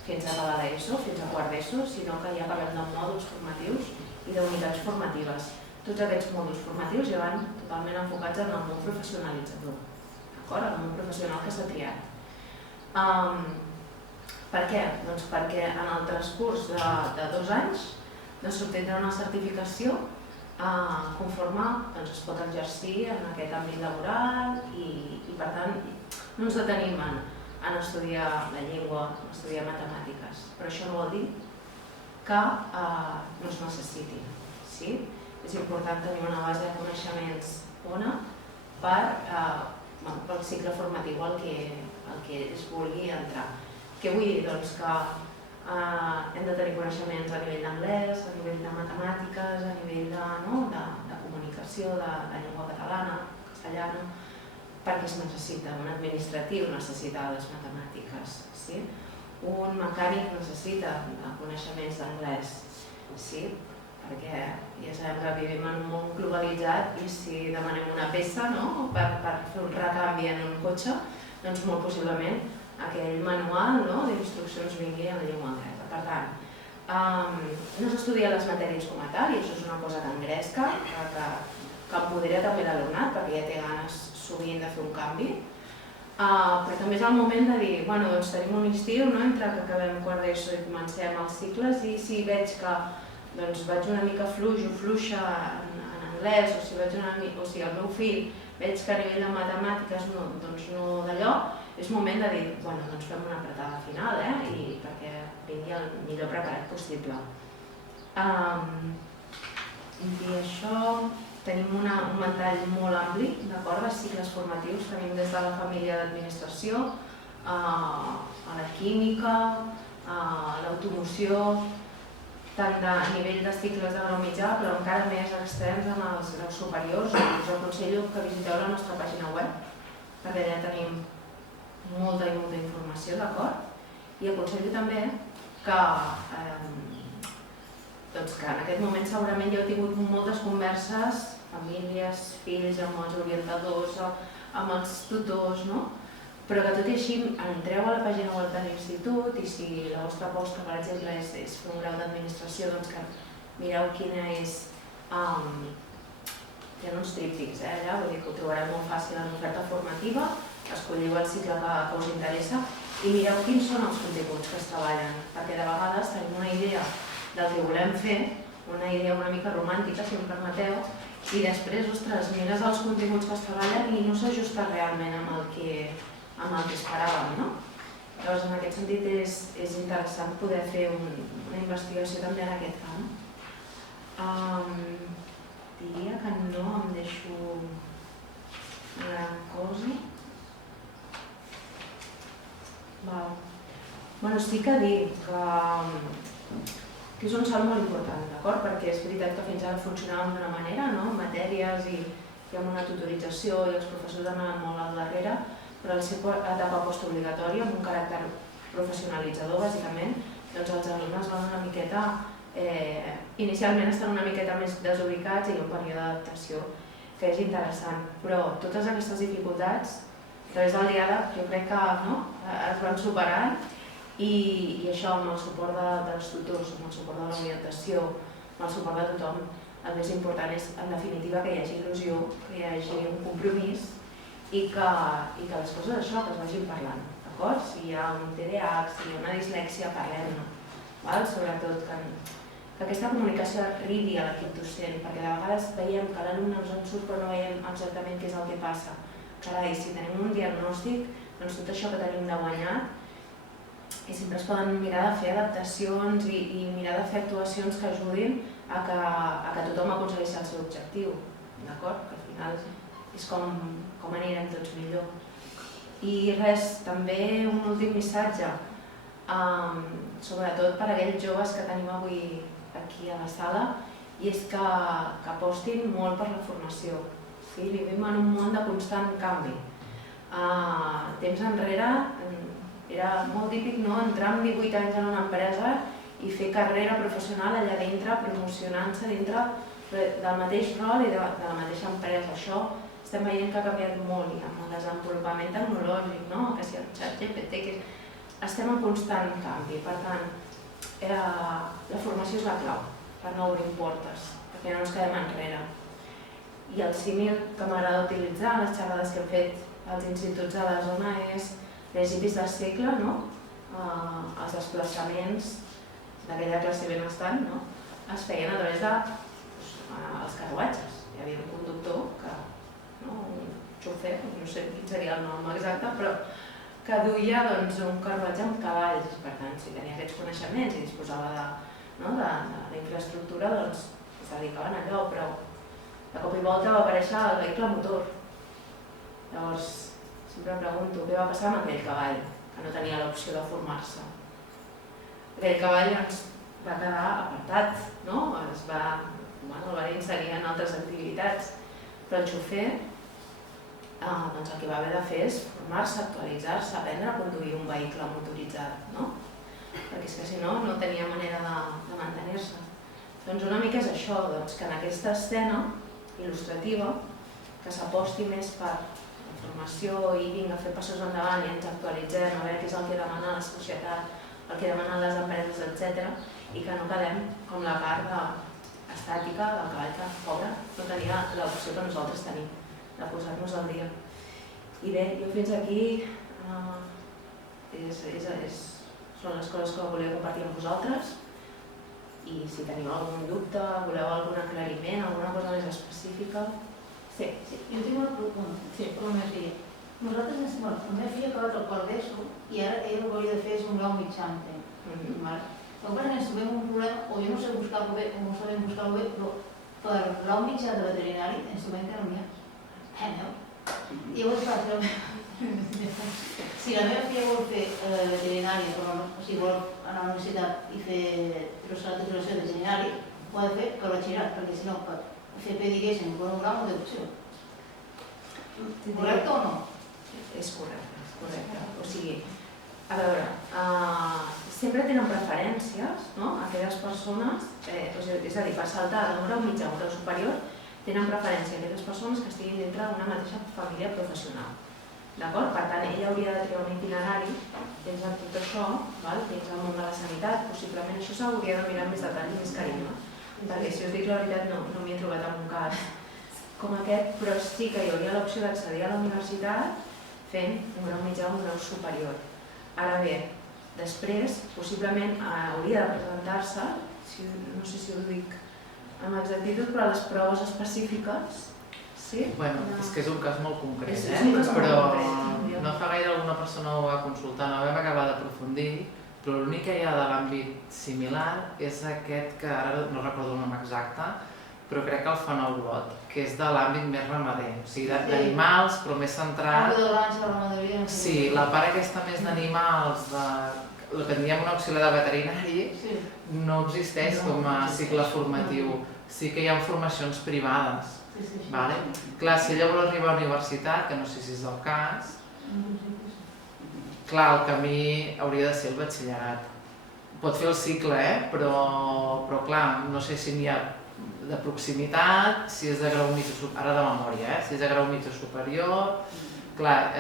fins a acabar l'ESO, fins a quart d'ESO, sinó que ja parlem de mòduls formatius i d'unitats formatives. Tots aquests mòduls formatius ja van totalment enfocats en el món professionalitzador, d'acord? El món professional que s'ha triat. Per què? Doncs perquè en el transcurs de 2 anys s'obtindrà una certificació conforme es pot exercir en aquest àmbit laboral i per tant no ens detenim en estudiar la llengua, en estudiar matemàtiques, però això no vol dir que no es necessitin. És important tenir una base de coneixements bona pel cicle formatiu al que es vulgui entrar. Què vull dir? Doncs que hem de tenir coneixements a nivell d'anglès, a nivell de matemàtiques, a nivell de comunicació, de la llengua catalana, castellana, perquè es necessita. Un administratiu necessita les matemàtiques, un mecànic necessita coneixements d'anglès, perquè ja sabem que vivim en un món globalitzat i si demanem una peça per fer un recanvi en un cotxe, doncs molt possiblement aquell manual d'instruccions vingui en la llengua anglesa. Per tant, no s'estudia les matèries com a tal, i això és una cosa que engresca, que empodera també l'alumnat, perquè ja té ganes sovint de fer un canvi, però també és el moment de dir, doncs tenim un estiu entre que acabem quart d'ESO i comencem els cicles i si veig que vaig una mica fluix o fluixa en anglès o si el meu fill veig que a nivell de matemàtiques no d'allò, és moment de dir, doncs fem una apretada final i perquè vingui el millor preparat possible. I això, tenim un ventall molt ampli, d'acord, de cicles formatius, tenim des de la família d'administració, a la química, a l'automoció, tant a nivell de cicles de grau mitjà, però encara més externs en els graus superiors. Us aconsello que visiteu la nostra pàgina web, perquè allà tenim molta i molta informació, d'acord? I aconsello també que en aquest moment segurament ja heu tingut moltes converses, famílies, fills, amb els orientadors, amb els tutors, però que tot i així entreu a la pàgina web de l'institut i si la vostra aposta, per exemple, és fer un grau d'administració, doncs que mireu quina és... Hi ha uns tríptics allà, vull dir que ho trobareu molt fàcil en l'oferta formativa, escolliu el cicle que us interessa i mireu quins són els continguts que es treballen, perquè de vegades tenim una idea del que volem fer, una idea una mica romàntica, si em permeteu, i després, ostres, mires els continguts que es treballen i no s'ajusta realment amb el que esperàvem, Llavors, en aquest sentit, és interessant poder fer una investigació també en aquest camp. Diria que no em deixo gran cosa. Sí que dir que és un salt molt important, d'acord? Perquè és veritat que fins ara funcionàvem d'una manera, amb matèries i amb una tutorització i els professors anaven molt al darrere, però al ser etapa postobligatòria, amb un caràcter professionalitzador, bàsicament, doncs els alumnes van una miqueta, inicialment estan una miqueta més desubicats i hi ha un període d'adaptació que és interessant. Però totes aquestes dificultats, a través del diàleg, jo crec que es van superant i això amb el suport dels tutors, amb el suport de l'orientació, amb el suport de tothom, el més important és, en definitiva, que hi hagi il·lusió, que hi hagi un compromís i que les coses això, que es vagin parlant, d'acord? Si hi ha un TDAH, si hi ha una dislèxia, parlem-ne. Sobretot que aquesta comunicació arribi a l'equip docent, perquè de vegades veiem que l'alumne ens en surt però no veiem exactament què és el que passa. Carai, si tenim un diagnòstic, doncs tot això que tenim de guanyat i sempre es poden mirar de fer adaptacions i mirar de fer actuacions que ajudin a que tothom aconsegueixi el seu objectiu, d'acord? Que al final és com anirem tots millor. I res, també un últim missatge, sobretot per a aquells joves que tenim avui aquí a la sala, i és que apostin molt per la formació. Vivim en un món de constant canvi. Temps enrere era molt típic entrar amb 18 anys en una empresa i fer carrera professional allà dintre, promocionant-se dintre del mateix rol i de la mateixa empresa. Això estem veient que ha canviat molt amb el desenvolupament tecnològic, que si el ChatGPT, estem en constant canvi. Per tant, la formació és la clau per no obrir portes, perquè no ens quedem enrere. I el símil que m'agrada utilitzar en les xerrades que hem fet als instituts de la zona és principis del segle, els desplaçaments d'aquella classe benestant es feien a través dels carruatges. Hi havia un conductor, un xofer, no sé quin seria el nom exacte, però que duia un carruatge amb cavalls. Per tant, si tenia aquests coneixements i disposava de la infraestructura, doncs es dedicaven a allò, però de cop i volta va aparèixer el vehicle motor. Llavors, sempre em pregunto què va passar amb aquell cavall, que no tenia l'opció de formar-se. Aquell cavall va quedar apartat, el va inserir en altres activitats, però el xofer el que va haver de fer és formar-se, actualitzar-se, aprendre a conduir un vehicle motoritzat, perquè és que si no, no tenia manera de mantenir-se. Doncs una mica és això, que en aquesta escena il·lustrativa, que s'aposti més per la formació i vinga a fer passos endavant i ens actualitzem, a veure què és el que demana la societat, el que demanen les empreses, etc. I que no quedem com la part estàtica del cavall que, pobre, no tenia l'opció que nosaltres tenim de posar-nos al dia. I bé, jo fins aquí són les coses que volia compartir amb vosaltres. I si teniu algun dubte, voleu algun aclariment, alguna cosa més específica... Sí, jo tinc una pregunta. Sí, per la meva filla. Nosaltres, la meva filla ha acabat el quart d'ESO i ara ella el que hauria de fer és un grau mitjà, entenc. Però quan ens trobem un problema, o jo no sé buscar-lo bé, o no sabem buscar-lo bé, però per grau mitjà de veterinari ens trobem que no n'hi ha. I llavors, clar, si la meva filla vol fer veterinari, o sigui, vol anar a la universitat i fer la titulació de veterinari, ho ha de fer per batxillerat, perquè si no, per fer diguéssim, per un grau no té opció. Correcte o no? És correcte. O sigui, a veure, sempre tenen preferències, aquelles persones, és a dir, per saltar d'un grau mitjà a un grau superior, tenen preferència aquelles persones que estiguin dintre d'una mateixa família professional. D'acord? Per tant, ella hauria de triar un itinerari dins de tot això, dins del món de la sanitat, possiblement això s'hauria de mirar amb més detall i més carinyo. Perquè si us dic la veritat no m'hi he trobat en un cas com aquest, però sí que hi hauria l'opció d'accedir a la universitat fent un grau mitjà o un grau superior. Ara bé, després, possiblement hauria de presentar-se, no sé si ho dic amb exactitud, però les proves específiques, sí? Bueno, és que és un cas molt concret, però no fa gaire alguna persona ho va consultar, no vam acabar d'aprofundir, però l'únic que hi ha de l'àmbit similar és aquest que ara no recordo el nom exacte, però crec que el fan a Olot, que és de l'àmbit més ramader, o sigui, d'animals, però més centrat... Sí, la part aquesta més d'animals, el que en diem un auxiliar de veterinari, no existeix com a cicle formatiu. Sí que hi ha formacions privades. Clar, si ella vol arribar a la universitat, que no sé si és el cas, clar, el camí hauria de ser el batxillerat. Pot fer el cicle, però clar, no sé si n'hi ha de proximitat, si és de grau mitjà superior, ara de memòria, si és de grau mitjà superior, clar,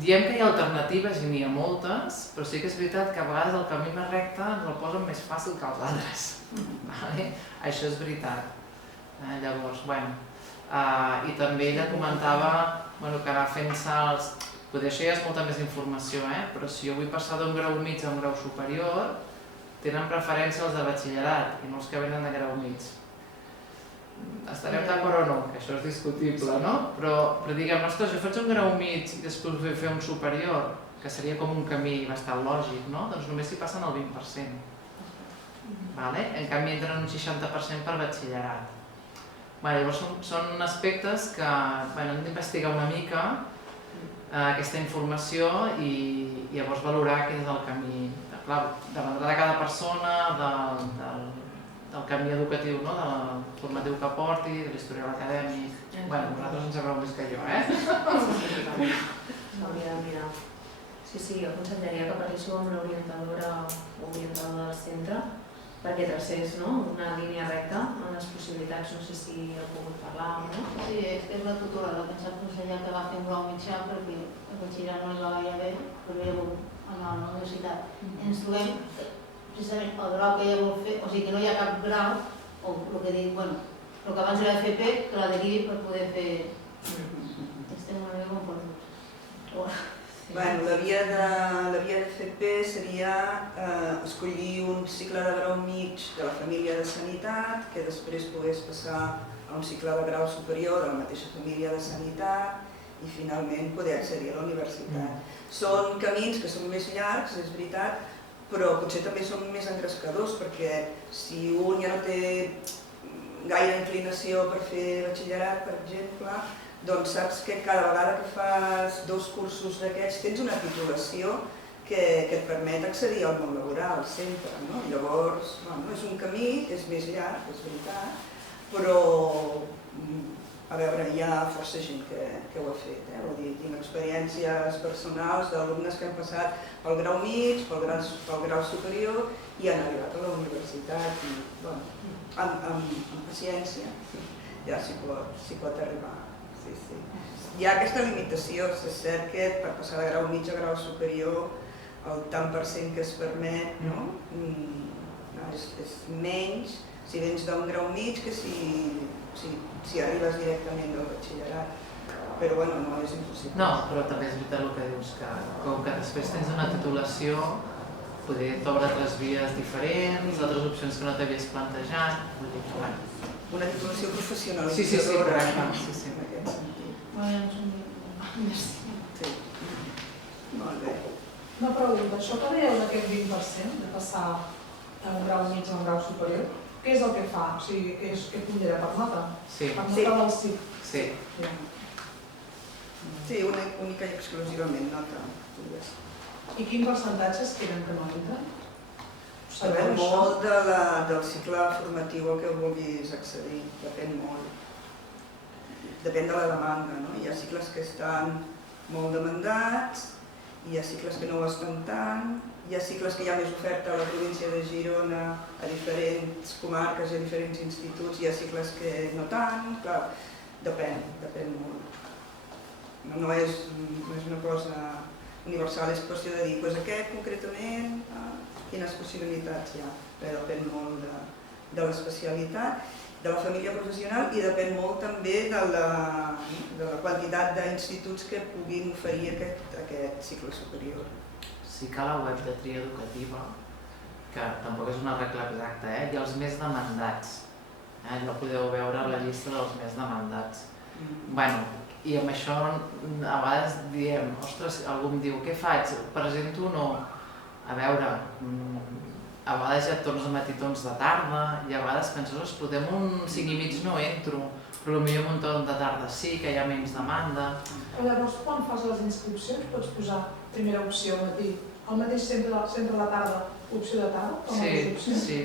diem que hi ha alternatives i n'hi ha moltes, però sí que és veritat que a vegades el camí més recte ens el posen més fàcil que els altres. Això és veritat. Llavors, bueno, i també ella comentava que anar fent-se els... Potser això ja és molta més informació, però si jo vull passar d'un grau mig a un grau superior, tenen preferència els de batxillerat i no els que venen de grau mig. Estarem d'acord o no? Que això és discutible, no? Però diguem, ostres, jo faig un grau mig i després vull fer un superior, que seria com un camí bastant lògic, no? Doncs només s'hi passen el 20%. En canvi entren un 60% per batxillerat. Llavors són aspectes que hem d'investigar una mica aquesta informació i llavors valorar quin és el camí. Clar, dependrà de cada persona, del camí educatiu, del formatiu que porti, de l'historial acadèmic... Vosaltres en sabreu més que jo, S'hauria de mirar. Sí, jo aconsellaria que parléssiu amb l'orientadora o orientador del centre perquè tracés una línia recta en les possibilitats, no sé si heu pogut parlar o no. Sí, és la tutora la que ens ha aconsellat que agafi un grau mitjà perquè el batxillerat no li va gaire bé, però ella vol anar a la universitat. Ens trobem precisament el grau que ella vol fer, o sigui que no hi ha cap grau, o el que dic, el que abans era FP, que la derivi per poder fer... Estem una mica conformes. La via d'FP seria escollir un cicle de grau mig de la família de sanitat, que després pogués passar a un cicle de grau superior de la mateixa família de sanitat i finalment poder accedir a la universitat. Són camins que són més llargs, és veritat, però potser també són més engrescadors perquè si un ja no té gaire inclinació per fer batxillerat, per exemple, doncs saps que cada vegada que fas 2 cursos d'aquests tens una titulació que et permet accedir al món laboral sempre. Llavors, és un camí, és més llarg, és veritat, però a veure, hi ha força gent que ho ha fet. Vull dir, tinc experiències personals d'alumnes que han passat pel grau mig, pel grau superior i han arribat a la universitat i, amb paciència, ja s'hi pot arribar. Hi ha aquesta limitació, és cert que per passar de grau mig a grau superior el tant per cent que es permet és menys si vens d'un grau mig que si arribes directament del batxillerat. Però no és impossible. No, però també és veritat el que dius, que com que després tens una titulació, poder t'obre altres vies diferents, altres opcions que no t'havies plantejat. Una titulació professionalitzadora. Sí, correcte. En aquest sentit. Sí. Molt bé. Una pregunta, això que dèieu d'aquest 20% de passar a un grau mig a un grau superior, què és el que fa? O sigui, què pondera per nota? Sí. Per nota del CIC? Sí. Sí, única i exclusivament nota. I quin percentatge es queden que no entren? Depèn molt del cicle formatiu al que vulguis accedir, depèn molt. Depèn de la demanda, no? Hi ha cicles que estan molt demandats, hi ha cicles que no ho estan tant, hi ha cicles que hi ha més oferta a la província de Girona, a diferents comarques i a diferents instituts, hi ha cicles que no tant, clar, depèn molt. No és una cosa universal, és qüestió de dir, doncs aquest concretament, quines possibilitats hi ha, però depèn molt de l'especialitat, de la família professional i depèn molt també de la quantitat d'instituts que puguin oferir aquest cicle superior. Sí que a la web de tria educativa, que tampoc és una regla exacta, hi ha els més demandats. Allò podeu veure la llista dels més demandats. I amb això a vegades diem, ostres, algú em diu, què faig? Presento o no? A veure, a vegades ja et tornes a matins de tarda i a vegades penses, potser en un 5 i mig no entro, però potser en un torn de tarda sí, que hi ha menys demanda. Però llavors, quan fas les inscripcions, pots posar primera opció al matí, al mateix centre de la tarda, opció de tarda? Sí. Sí.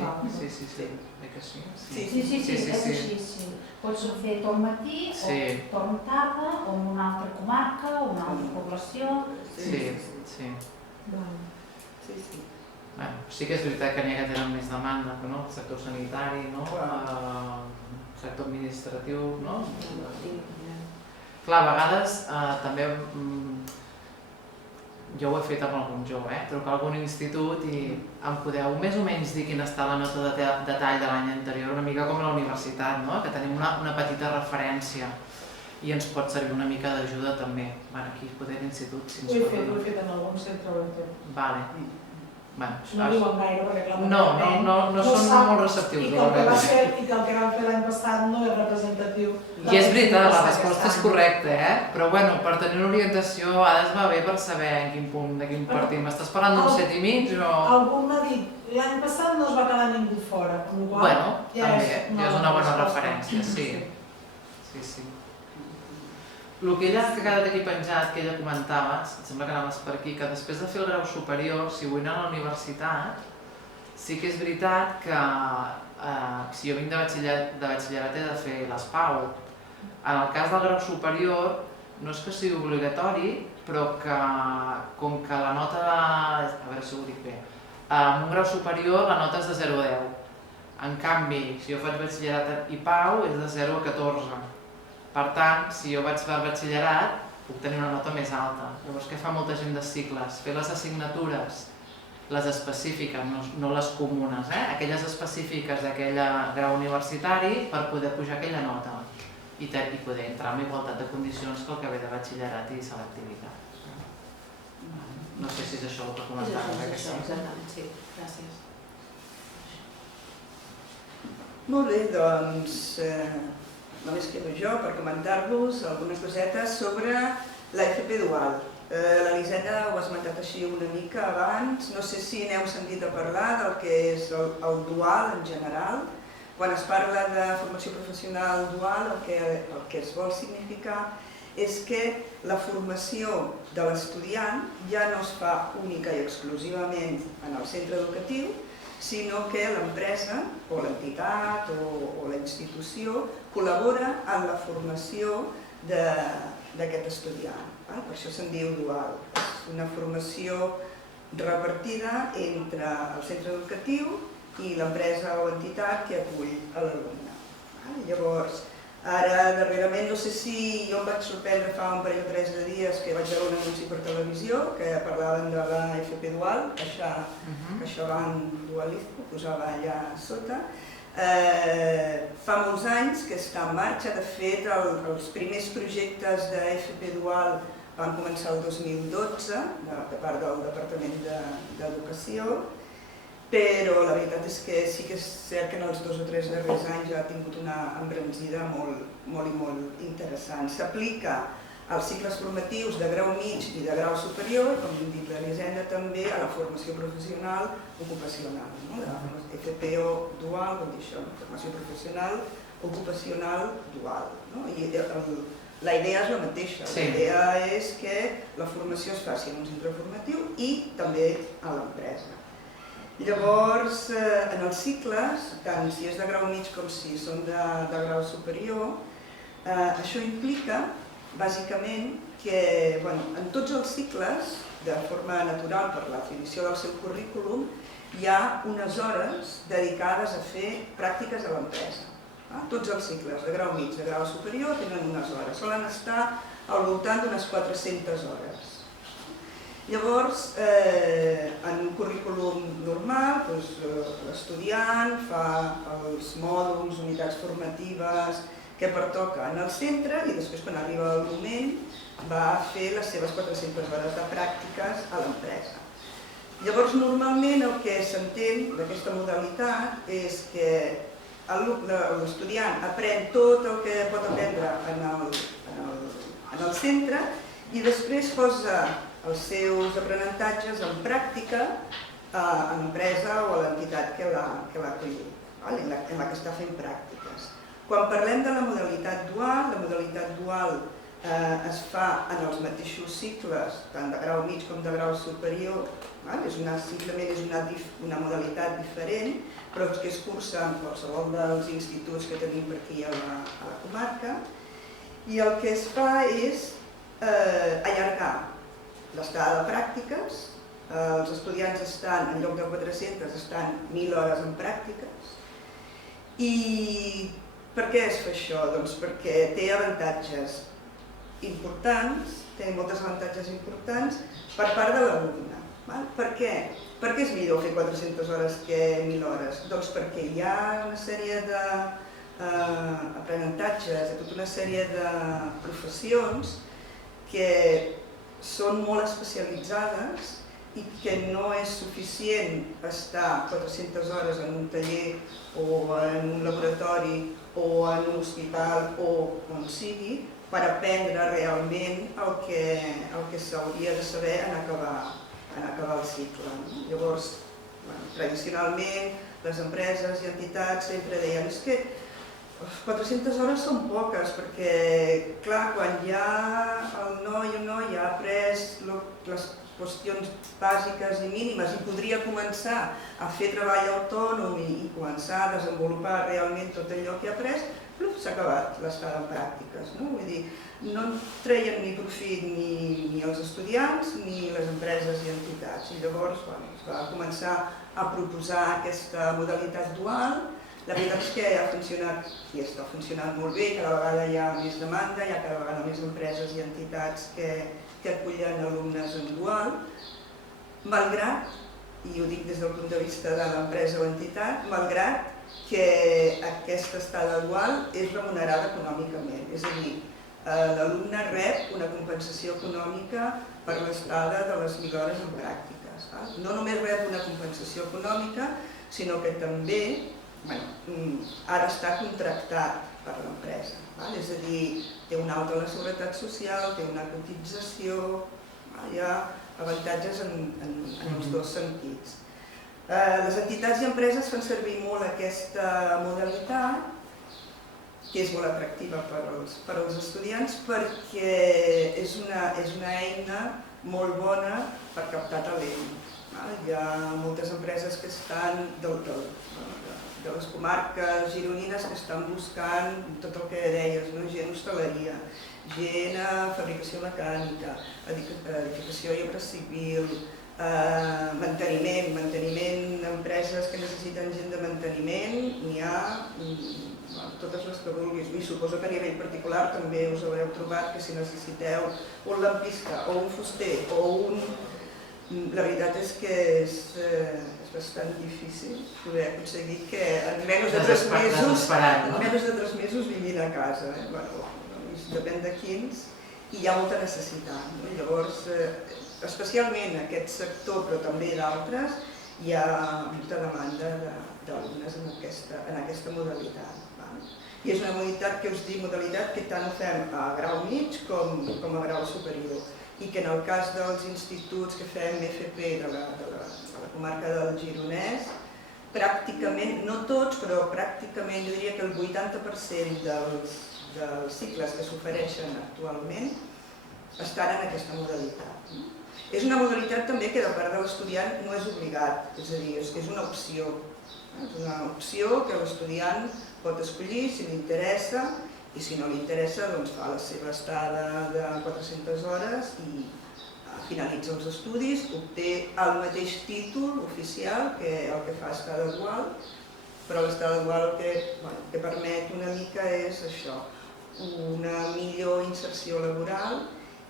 Pots fer torn matí, o torn tarda, o en una altra comarca, o en una altra població. Sí. Sí que és veritat que n'hi ha que tenen més demanda, el sector sanitari, el sector administratiu, no? Clar, a vegades també jo ho he fet amb algun jove, trucar a algun institut i em podeu més o menys dir quina està la nota de detall de l'any anterior, una mica com a la universitat, no? Que tenim una petita referència i ens pot servir una mica d'ajuda també. Aquí poder l'institut, si ens pot... Ho he fet en algun centre o en tot. Vale. No diuen gaire, perquè clar, no són molt receptius. I que el que vam fer l'any passat no és representatiu. I és veritat, la resposta és correcta, però bueno, per tenir una orientació a vegades va bé per saber en quin punt, de quin partim. M'estàs parlant d'un 7,5 o...? Algú m'ha dit, l'any passat no es va quedar ningú fora, amb la qual bueno, també, ja és una bona referència, sí. El que ella ha quedat aquí penjat, que ella comentava, em sembla que anaves per aquí, que després de fer el grau superior, si vull anar a la universitat, sí que és veritat que si jo vinc de batxillerat he de fer l'ESPAU. En el cas del grau superior, no és que sigui obligatori, però que com que la nota de... A veure si ho dic bé. En un grau superior la nota és de 0 a 10. En canvi, si jo faig batxillerat i PAU és de 0 a 14. Per tant, si jo vaig per batxillerat, puc tenir una nota més alta. Llavors, què fa molta gent de cicles? Fer les assignatures, les específiques, no les comunes, aquelles específiques d'aquell grau universitari per poder pujar aquella nota i poder entrar en igualtat de condicions que el que ve de batxillerat i selectivitat. No sé si és això el que comentava. És això, exactament, sí. Gràcies. Molt bé, doncs... Només quedo jo per comentar-vos algunes cosetes sobre l'FP dual. L'Elisenda ho ha esmentat així una mica abans, no sé si n'heu sentit a parlar del que és el dual en general. Quan es parla de formació professional dual, el que es vol significar és que la formació de l'estudiant ja no es fa única i exclusivament en el centre educatiu, sinó que l'empresa o l'entitat o la institució col·labora en la formació d'aquest estudiant. Per això se'n diu dual. És una formació repartida entre el centre educatiu i l'empresa o entitat que acull l'alumne. Llavors, ara darrerament, no sé si jo em vaig sorprendre fa un parell o 3 de dies que vaig veure un anunci per televisió que parlaven de la FP dual, CaixaBank Dualista, ho posava allà sota. Fa molts anys que està en marxa, de fet els primers projectes de FP dual van començar el 2012 de part del Departament d'Educació, però la veritat és que sí que és cert que en els 2 o 3 darrers anys ja ha tingut una embranzida molt interessant. S'aplica als cicles formatius de grau mig i de grau superior, com hem dit l'Elisenda, també a la formació professional ocupacional. FPO dual vol dir això, formació professional ocupacional dual. La idea és la mateixa, la idea és que la formació es faci en un centre formatiu i també a l'empresa. Llavors, en els cicles, tant si és de grau mig com si són de grau superior, això implica, bàsicament, que en tots els cicles, de forma natural per la definició del seu currículum, hi ha unes hores dedicades a fer pràctiques a l'empresa. Tots els cicles, de grau mig, de grau superior, tenen unes hores. Solen estar al voltant d'unes 400 hores. Llavors, en un currículum normal, l'estudiant fa els mòduls, unitats formatives que pertoca en el centre i després, quan arriba el moment, va fer les seves 400 hores de pràctiques a l'empresa. Llavors, normalment el que s'entén d'aquesta modalitat és que l'estudiant aprèn tot el que pot aprendre en el centre i després posa els seus aprenentatges en pràctica a l'empresa o a l'entitat que l'ha acollit, en la que està fent pràctiques. Quan parlem de la modalitat dual es fa en els mateixos cicles, tant de grau mig com de grau superior, simplement és una modalitat diferent, però que es cursa en qualsevol dels instituts que tenim per aquí a la comarca, i el que es fa és allargar l'estada de pràctiques. Els estudiants estan, en lloc de 400, estan 1.000 hores en pràctiques. I per què es fa això? Doncs perquè té avantatges. importants, té molts avantatges importants per part de l'alumne. Per què? Per què és millor fer 400 hores que 1.000 hores? Doncs perquè hi ha una sèrie d'aprenentatges, tota una sèrie de professions que són molt especialitzades i que no és suficient estar 400 hores en un taller o en un laboratori o en un hospital o on sigui per aprendre realment el que s'hauria de saber en acabar el cicle. Llavors, tradicionalment, les empreses i entitats sempre deien que 400 hores són poques perquè, clar, quan ja el noi o noia ha après les qüestions bàsiques i mínimes i podria començar a fer treball autònom i començar a desenvolupar realment tot allò que ha après, s'ha acabat l'estada en pràctiques. Vull dir, no en treien ni profit ni els estudiants ni les empreses i entitats. I llavors es va començar a proposar aquesta modalitat dual. La veritat és que ha funcionat i està funcionant molt bé, cada vegada hi ha més demanda, hi ha cada vegada més empreses i entitats que acullen alumnes en dual, malgrat, i ho dic des del punt de vista de l'empresa o entitat, malgrat que aquesta estada dual és remunerada econòmicament, és a dir, l'alumne rep una compensació econòmica per l'estada de les 1.000 hores en pràctiques. No només rep una compensació econòmica, sinó que també ha d'estar contractat per l'empresa. És a dir, té un alta a la seguretat social, té una cotització, hi ha avantatges en els dos sentits. Les entitats i empreses fan servir molt aquesta modalitat, que és molt atractiva per als estudiants perquè és una eina molt bona per captar talent. Hi ha moltes empreses que estan de les comarques gironines que estan buscant tot el que deies, gent hostaleria, gent a fabricació mecànica, edificació i obra civil, manteniment, empreses que necessiten gent de manteniment, n'hi ha totes les que vulguis. I suposo que a nivell particular també us haureu trobat que si necessiteu un lampista o un fuster o un... La veritat és que és bastant difícil poder aconseguir que en menys de 3 mesos vinguin a casa. Depèn de quins, i hi ha molta necessitat. Llavors, especialment en aquest sector, però també d'altres, hi ha molta demanda d'alumnes en aquesta modalitat. I és una modalitat que us dic, modalitat que tant ho fem a grau mig com a grau superior. I que en el cas dels instituts que fem FP de la comarca del Gironès, pràcticament, no tots, però pràcticament jo diria que el 80% dels cicles que s'ofereixen actualment estan en aquesta modalitat. És una modalitat també que de part de l'estudiant no és obligat, és a dir, és una opció. És una opció que l'estudiant pot escollir si li interessa i si no li interessa doncs fa la seva estada de 400 hores i finalitza els estudis, obté el mateix títol oficial que el que fa estada dual, però l'estada dual el que permet una mica és això, una millor inserció laboral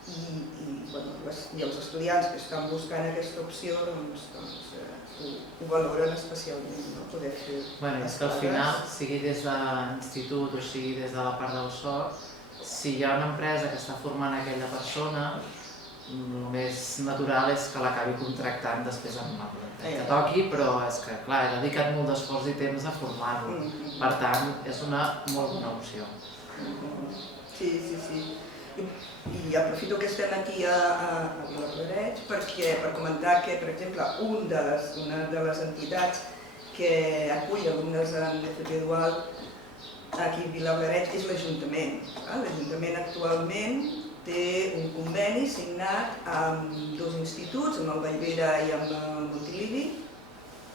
i els estudiants que estan buscant aquesta opció ho valoren especialment, poder fer estades. És que al final, sigui des de l'institut o sigui des de la part del SOC, si hi ha una empresa que està formant aquella persona, el més natural és que l'acabi contractant després amb la qualitat que toqui, però és que, clar, he dedicat molt d'esforç i temps a formar-lo. Per tant, és una molt bona opció. Sí. I aprofito que estem aquí a Vilablareix per comentar que, per exemple, una de les entitats que acull alumnes en FP dual aquí a Vilablareix és l'Ajuntament. L'Ajuntament actualment té un conveni signat amb 2 instituts, amb el Vallvera i amb el Montilivi,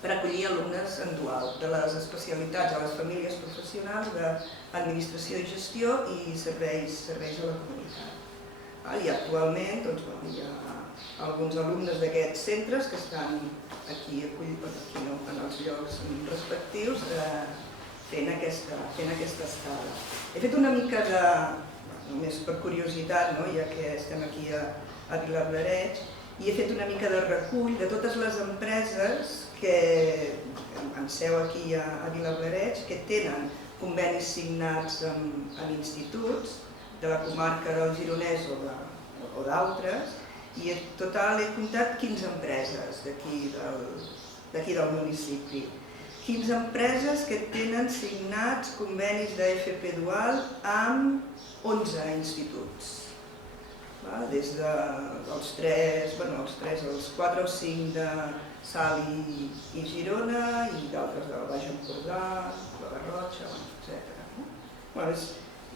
per acollir alumnes en dual, de les especialitats a les famílies professionals d'administració i gestió i serveis a la comunitat. I actualment hi ha alguns alumnes d'aquests centres que estan aquí en els llocs respectius fent aquesta estada. He fet una mica només per curiositat, ja que estem aquí a Vilablareix, i he fet una mica de recull de totes les empreses que en seu aquí a Vilablareix que tenen convenis signats amb instituts de la comarca del Gironès o d'altres, i en total he comptat 15 empreses d'aquí del municipi. 15 empreses que tenen signats convenis d'FP dual amb 11 instituts. Des dels 4 o 5 de Salt i Girona i d'altres del Baix Empordà, la Garrotxa, etc.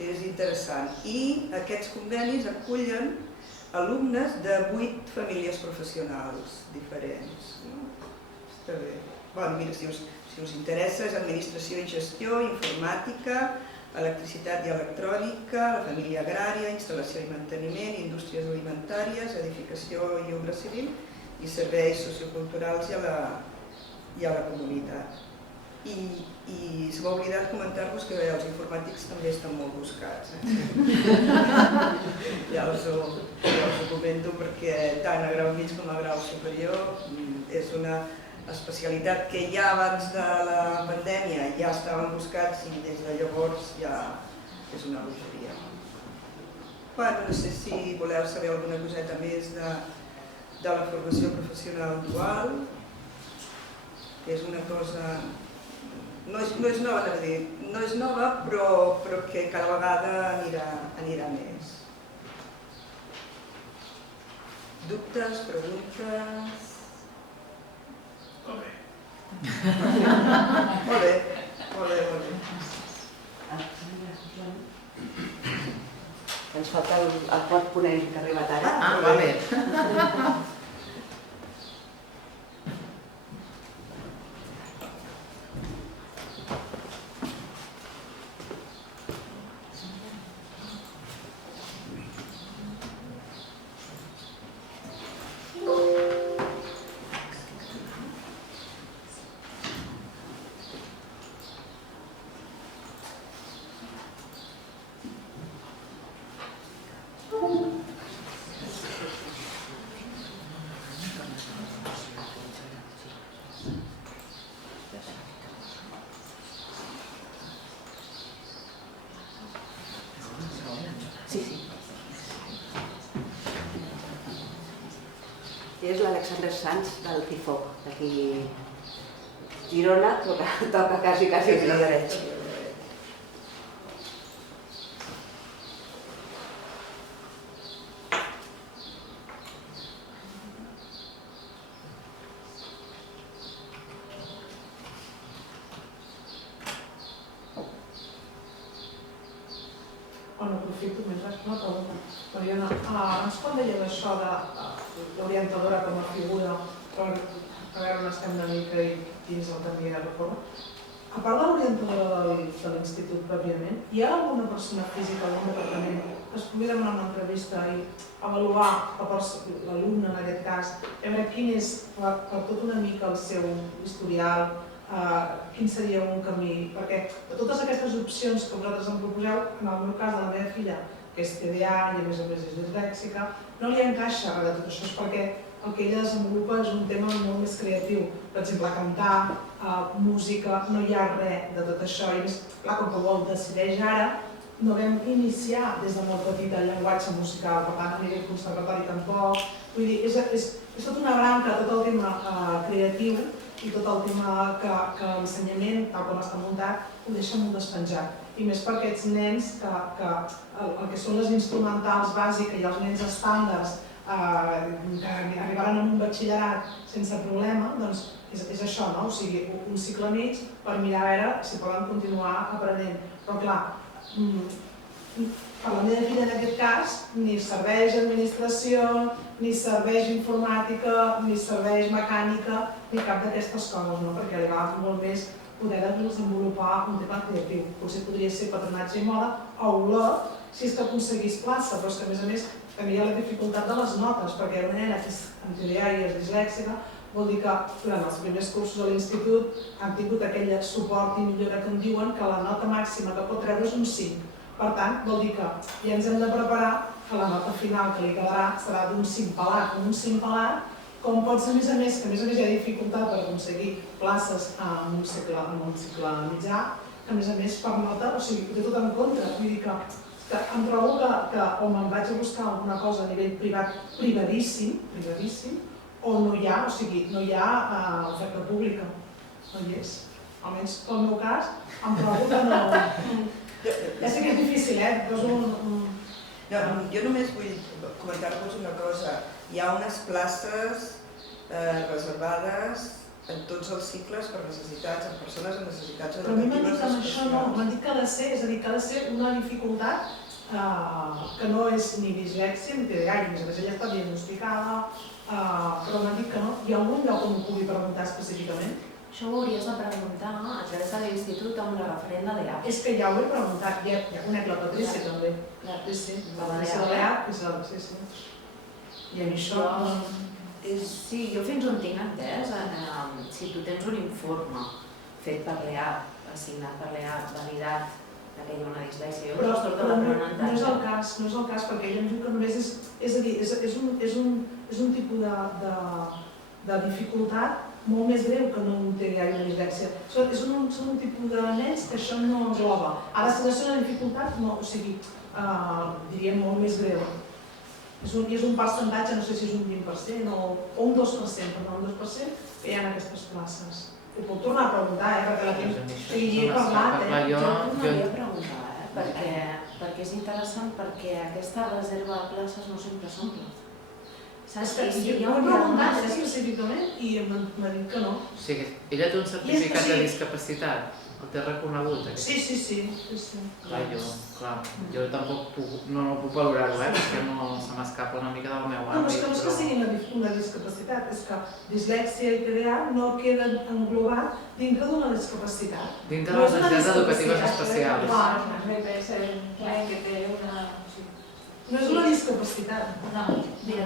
És interessant. I aquests convenis acullen alumnes de 8 famílies professionals diferents. Està bé. Mira, si us interessa, és administració i gestió, informàtica, electricitat i electrònica, la família agrària, instal·lació i manteniment, indústries alimentàries, edificació i obra civil i serveis socioculturals i a la comunitat. I se m'ha oblidat comentar-vos que els informàtics també estan molt buscats. Ja us ho comento perquè tant a grau mig com a grau superior és una especialitat que ja abans de la pandèmia ja estaven buscats i des de llavors ja és una bogeria. No sé si voleu saber alguna coseta més de la formació professional dual, que és una cosa... No és nova, no és nova, però que cada vegada anirà més. Dubtes, preguntes... Molt bé. Molt bé, molt bé. Ens falta el quart ponent que ha arribat ara. Va bé. És l'Alexander Sanz del CIFOC, d'aquí Girona, toca quasi a Vilablareix. Aprofito mentre una pregunta. Mariona, abans quan deies això de l'orientadora com a figura, a veure on estem una mica i quin és el camí de reforma, a part de l'orientadora de l'institut pròpiament, hi ha alguna persona física, algun departament que es pugui demanar una entrevista i avaluar l'alumne en aquest cas, veure quin és per tot una mica el seu historial, quin seria un camí, perquè de totes aquestes opcions que vosaltres em proposeu, en el meu cas de la meva filla, que és TDA i a més és dislèxica, no li encaixa res de tot això, és perquè el que ella desenvolupa és un tema molt més creatiu. Per exemple, cantar, música, no hi ha res de tot això. I més, clar, com que ho decideix ara, no vam iniciar des de molt petit el llenguatge musical, per tant, a nivell conservatori tampoc. Vull dir, és tota una branca, tot el tema creatiu, i tot el tema que l'ensenyament, tal com està muntat, ho deixa molt despenjat. I més per aquests nens que el que són les instrumentals bàsiques i els nens estàndards que arribaran a un batxillerat sense problema, doncs és això, no? O sigui, un cicle mig per mirar a veure si poden continuar aprenent. Però clar, per la meva filla en aquest cas, ni serveix administració, ni serveix informàtica, ni serveix mecànica, ni cap d'aquestes coses, no? Perquè li va molt més poder desenvolupar un tema creatiu. Potser podria ser patronatge i moda o olor, si és que aconseguís plaça, però és que a més també hi ha la dificultat de les notes, perquè una nena que és en teoria i és dislèxica, vol dir que durant els primers cursos a l'institut han tingut aquell suport i millora que em diuen que la nota màxima que pot treure és un 5. Per tant, vol dir que ja ens hem de preparar que la nota final que li quedarà serà d'un 5 pelat, un 5 pelat, com pot ser, a més hi ha dificultat per aconseguir places en un cicle mitjà, que a més per nota, o sigui, té tot en contra. Vull dir que em trobo que o me'n vaig a buscar alguna cosa a nivell privat privadíssim, o no hi ha, oferta pública. No hi és. Almenys pel meu cas, em trobo que no... Ja sé que és difícil, Jo només vull comentar-vos una cosa. Hi ha unes places reservades en tots els cicles per necessitats, en persones amb necessitats Però a mi m'han dit educatives que això no, especials. m'han dit que ha de ser, és a dir, que ha de ser una dificultat que no és ni dislèxia ni TDAH, i a més ella està diagnosticada, però m'han dit que no. Hi ha algun lloc on ho pugui preguntar específicament? Això ho hauries de preguntar a través de l'institut amb la referent de l'EAP. És que ja ho he preguntat, ja conec la Patrícia també. La Patrícia de de l'EAP, sí. I amb això... Sí, jo fins on tinc entès, si tu tens un informe fet per l'EAP, assignat per l'EAP, validat, que hi ha una dislèxia, jo no de l'aprenentatge. No és el cas, perquè ella em diu que només és a dir, és un tipus de dificultat molt més greu que no un TDAH i una dislèxia. Són un tipus de nens que això no engloba. Ara, si ha de ser una dificultat, no, o sigui, diríem molt més greu. És un percentatge, no sé si és un 20% o un 2%, perdó, un 2% que hi ha en aquestes places. Ho puc tornar a preguntar, perquè la tinc, hi he parlat. Jo tornaria a preguntar, perquè és interessant, perquè aquesta reserva de places no sempre s'omple. Saps que jo he preguntat específicament i m'ha dit que no. O sigui, ella té un certificat de discapacitat, el té reconegut? Sí. Clar, jo tampoc no puc valorar-ho, perquè se m'escapa una mica del meu àmbit. No, és que no és que sigui una discapacitat, és que dislèxia i TDAH no queden englobats dintre d'una discapacitat. Dintre de les necessitats educatives especials. No és una discapacitat. No, mira,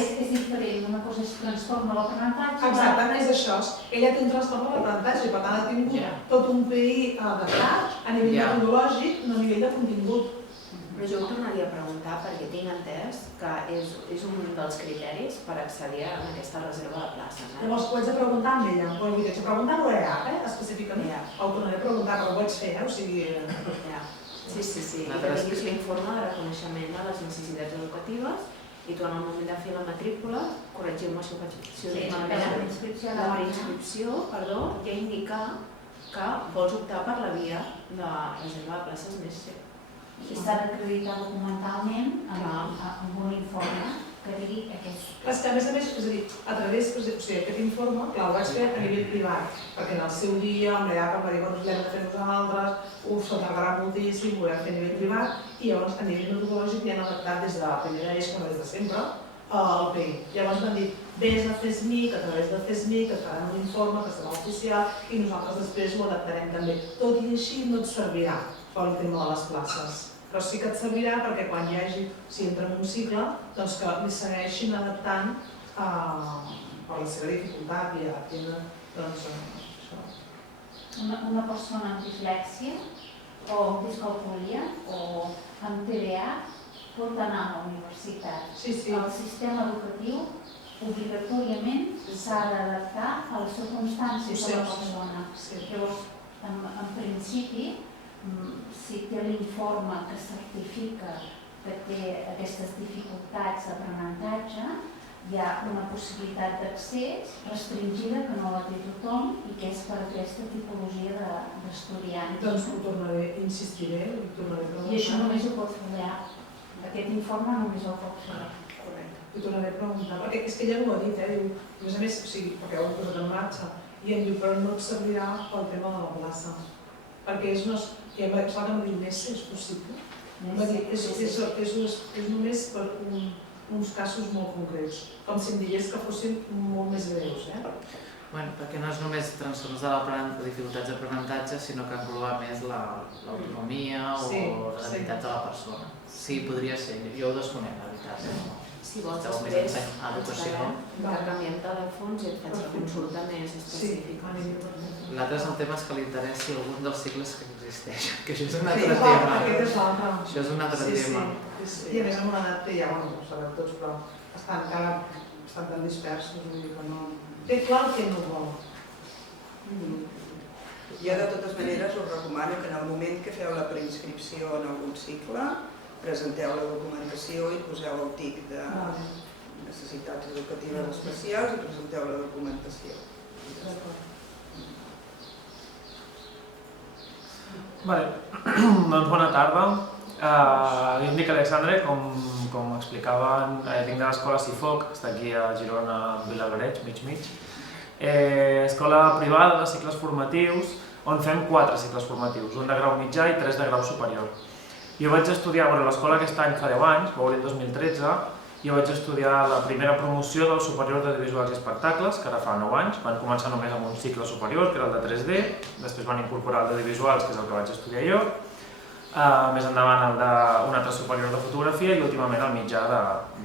és diferent. Una cosa és trastorn de l'aprenentatge. Exacte, és això. Ella té un trastorn de l'aprenentatge i per tant ha tingut tot un PI adaptat a nivell metodològic, no a nivell de contingut. Però jo ho tornaria a preguntar perquè tinc entès que és un dels criteris per accedir a aquesta reserva de places. Llavors ho haig de preguntar amb ella. Ho haig de preguntar a l'EAP, específicament. Ho tornaré a preguntar, però ho vaig fer, o sigui... Sí, i que tinguis l'informe de reconeixement de les necessitats educatives i tu en el moment de fer la matrícula, corregiu-me si ho dic malament, la preinscripció, ja indicar que vols optar per la via de reserva de places més C. I s'ha d'acreditar documentalment amb un informe que digui aquest... És que a més, és a dir, a través d'aquest informe, clar, ho vaig fer a nivell privat, perquè en el seu dia amb l'EAP em va dir que l'hem de fer nosaltres, s'atardarà moltíssim, ho vam fer a nivell privat, i llavors a nivell metodològic ja han adaptat des de la primera ESO, des de sempre, el PI. Llavors m'han dit, vés a CESMIC, a través de CESMIC, et faran un informe que serà oficial i nosaltres després ho adaptarem també. Tot i així no et servirà pel tema de les places. Però sí que et servirà perquè quan hi hagi, si entra en un cicle, doncs que li segueixin adaptant per la seva dificultat i adaptin això. Una persona amb dislèxia o amb discalculia o amb TDAH pot anar a la universitat. El sistema educatiu obligatòriament s'ha d'adaptar a les circumstàncies de la persona. Llavors, en principi, si té l'informe que certifica que té aquestes dificultats d'aprenentatge, hi ha una possibilitat d'accés restringida que no la té tothom i que és per aquesta tipologia d'estudiants. Doncs ho tornaré, insistiré, ho tornaré a preguntar. I això només ho pot fer l'EAP. Aquest informe només el pot fer l'EAP. Correcte. Ho tornaré a preguntar, perquè és que ella ho ha dit, diu, a més, perquè ho hem posat en marxa, i em diu, però no et servirà pel tema de la plaça. Perquè és possible. És només per uns casos molt concrets, com si em digués que fossin molt més greus. Perquè no és només trastorns de dificultats d'aprenentatge, sinó que engloba més l'autonomia o les habilitats de la persona. Sí, podria ser, jo ho desconec, la veritat. Si vols Esteu més després, en educació. intercanviem telèfons i et faig la consulta més específica. L'altre és el tema que li interessi algun dels cicles que existeixen, que això és un Sí, altre tema. aquest és l'altre. Això és un altre Sí, tema. sí. I a més amb una edat que ja, bueno, ho sabeu tots, però estan tan dispersos, vull dir que no... Té clar el que no vol. Jo de totes maneres us recomano que en el moment que feu la preinscripció en algun cicle, presenteu la documentació i poseu el TIC de necessitats educatives especials i presenteu la documentació. Doncs bona tarda. Jo em dic Alexandre, com explicaven, vinc de l'escola CIFOC, està aquí a Girona, a Vilallareig, mig. Escola privada de cicles formatius, on fem 4 cicles formatius, un de grau mitjà i 3 de grau superior. Jo vaig estudiar, a l'escola aquest any fa 10 anys, va obrir el 2013, jo vaig estudiar la primera promoció del superior d'audiovisuals i espectacles, que ara fa 9 anys, van començar només amb un cicle superior, que era el de 3D, després van incorporar el d'audiovisuals, que és el que vaig estudiar jo, més endavant el d'un altre superior de fotografia i últimament el mitjà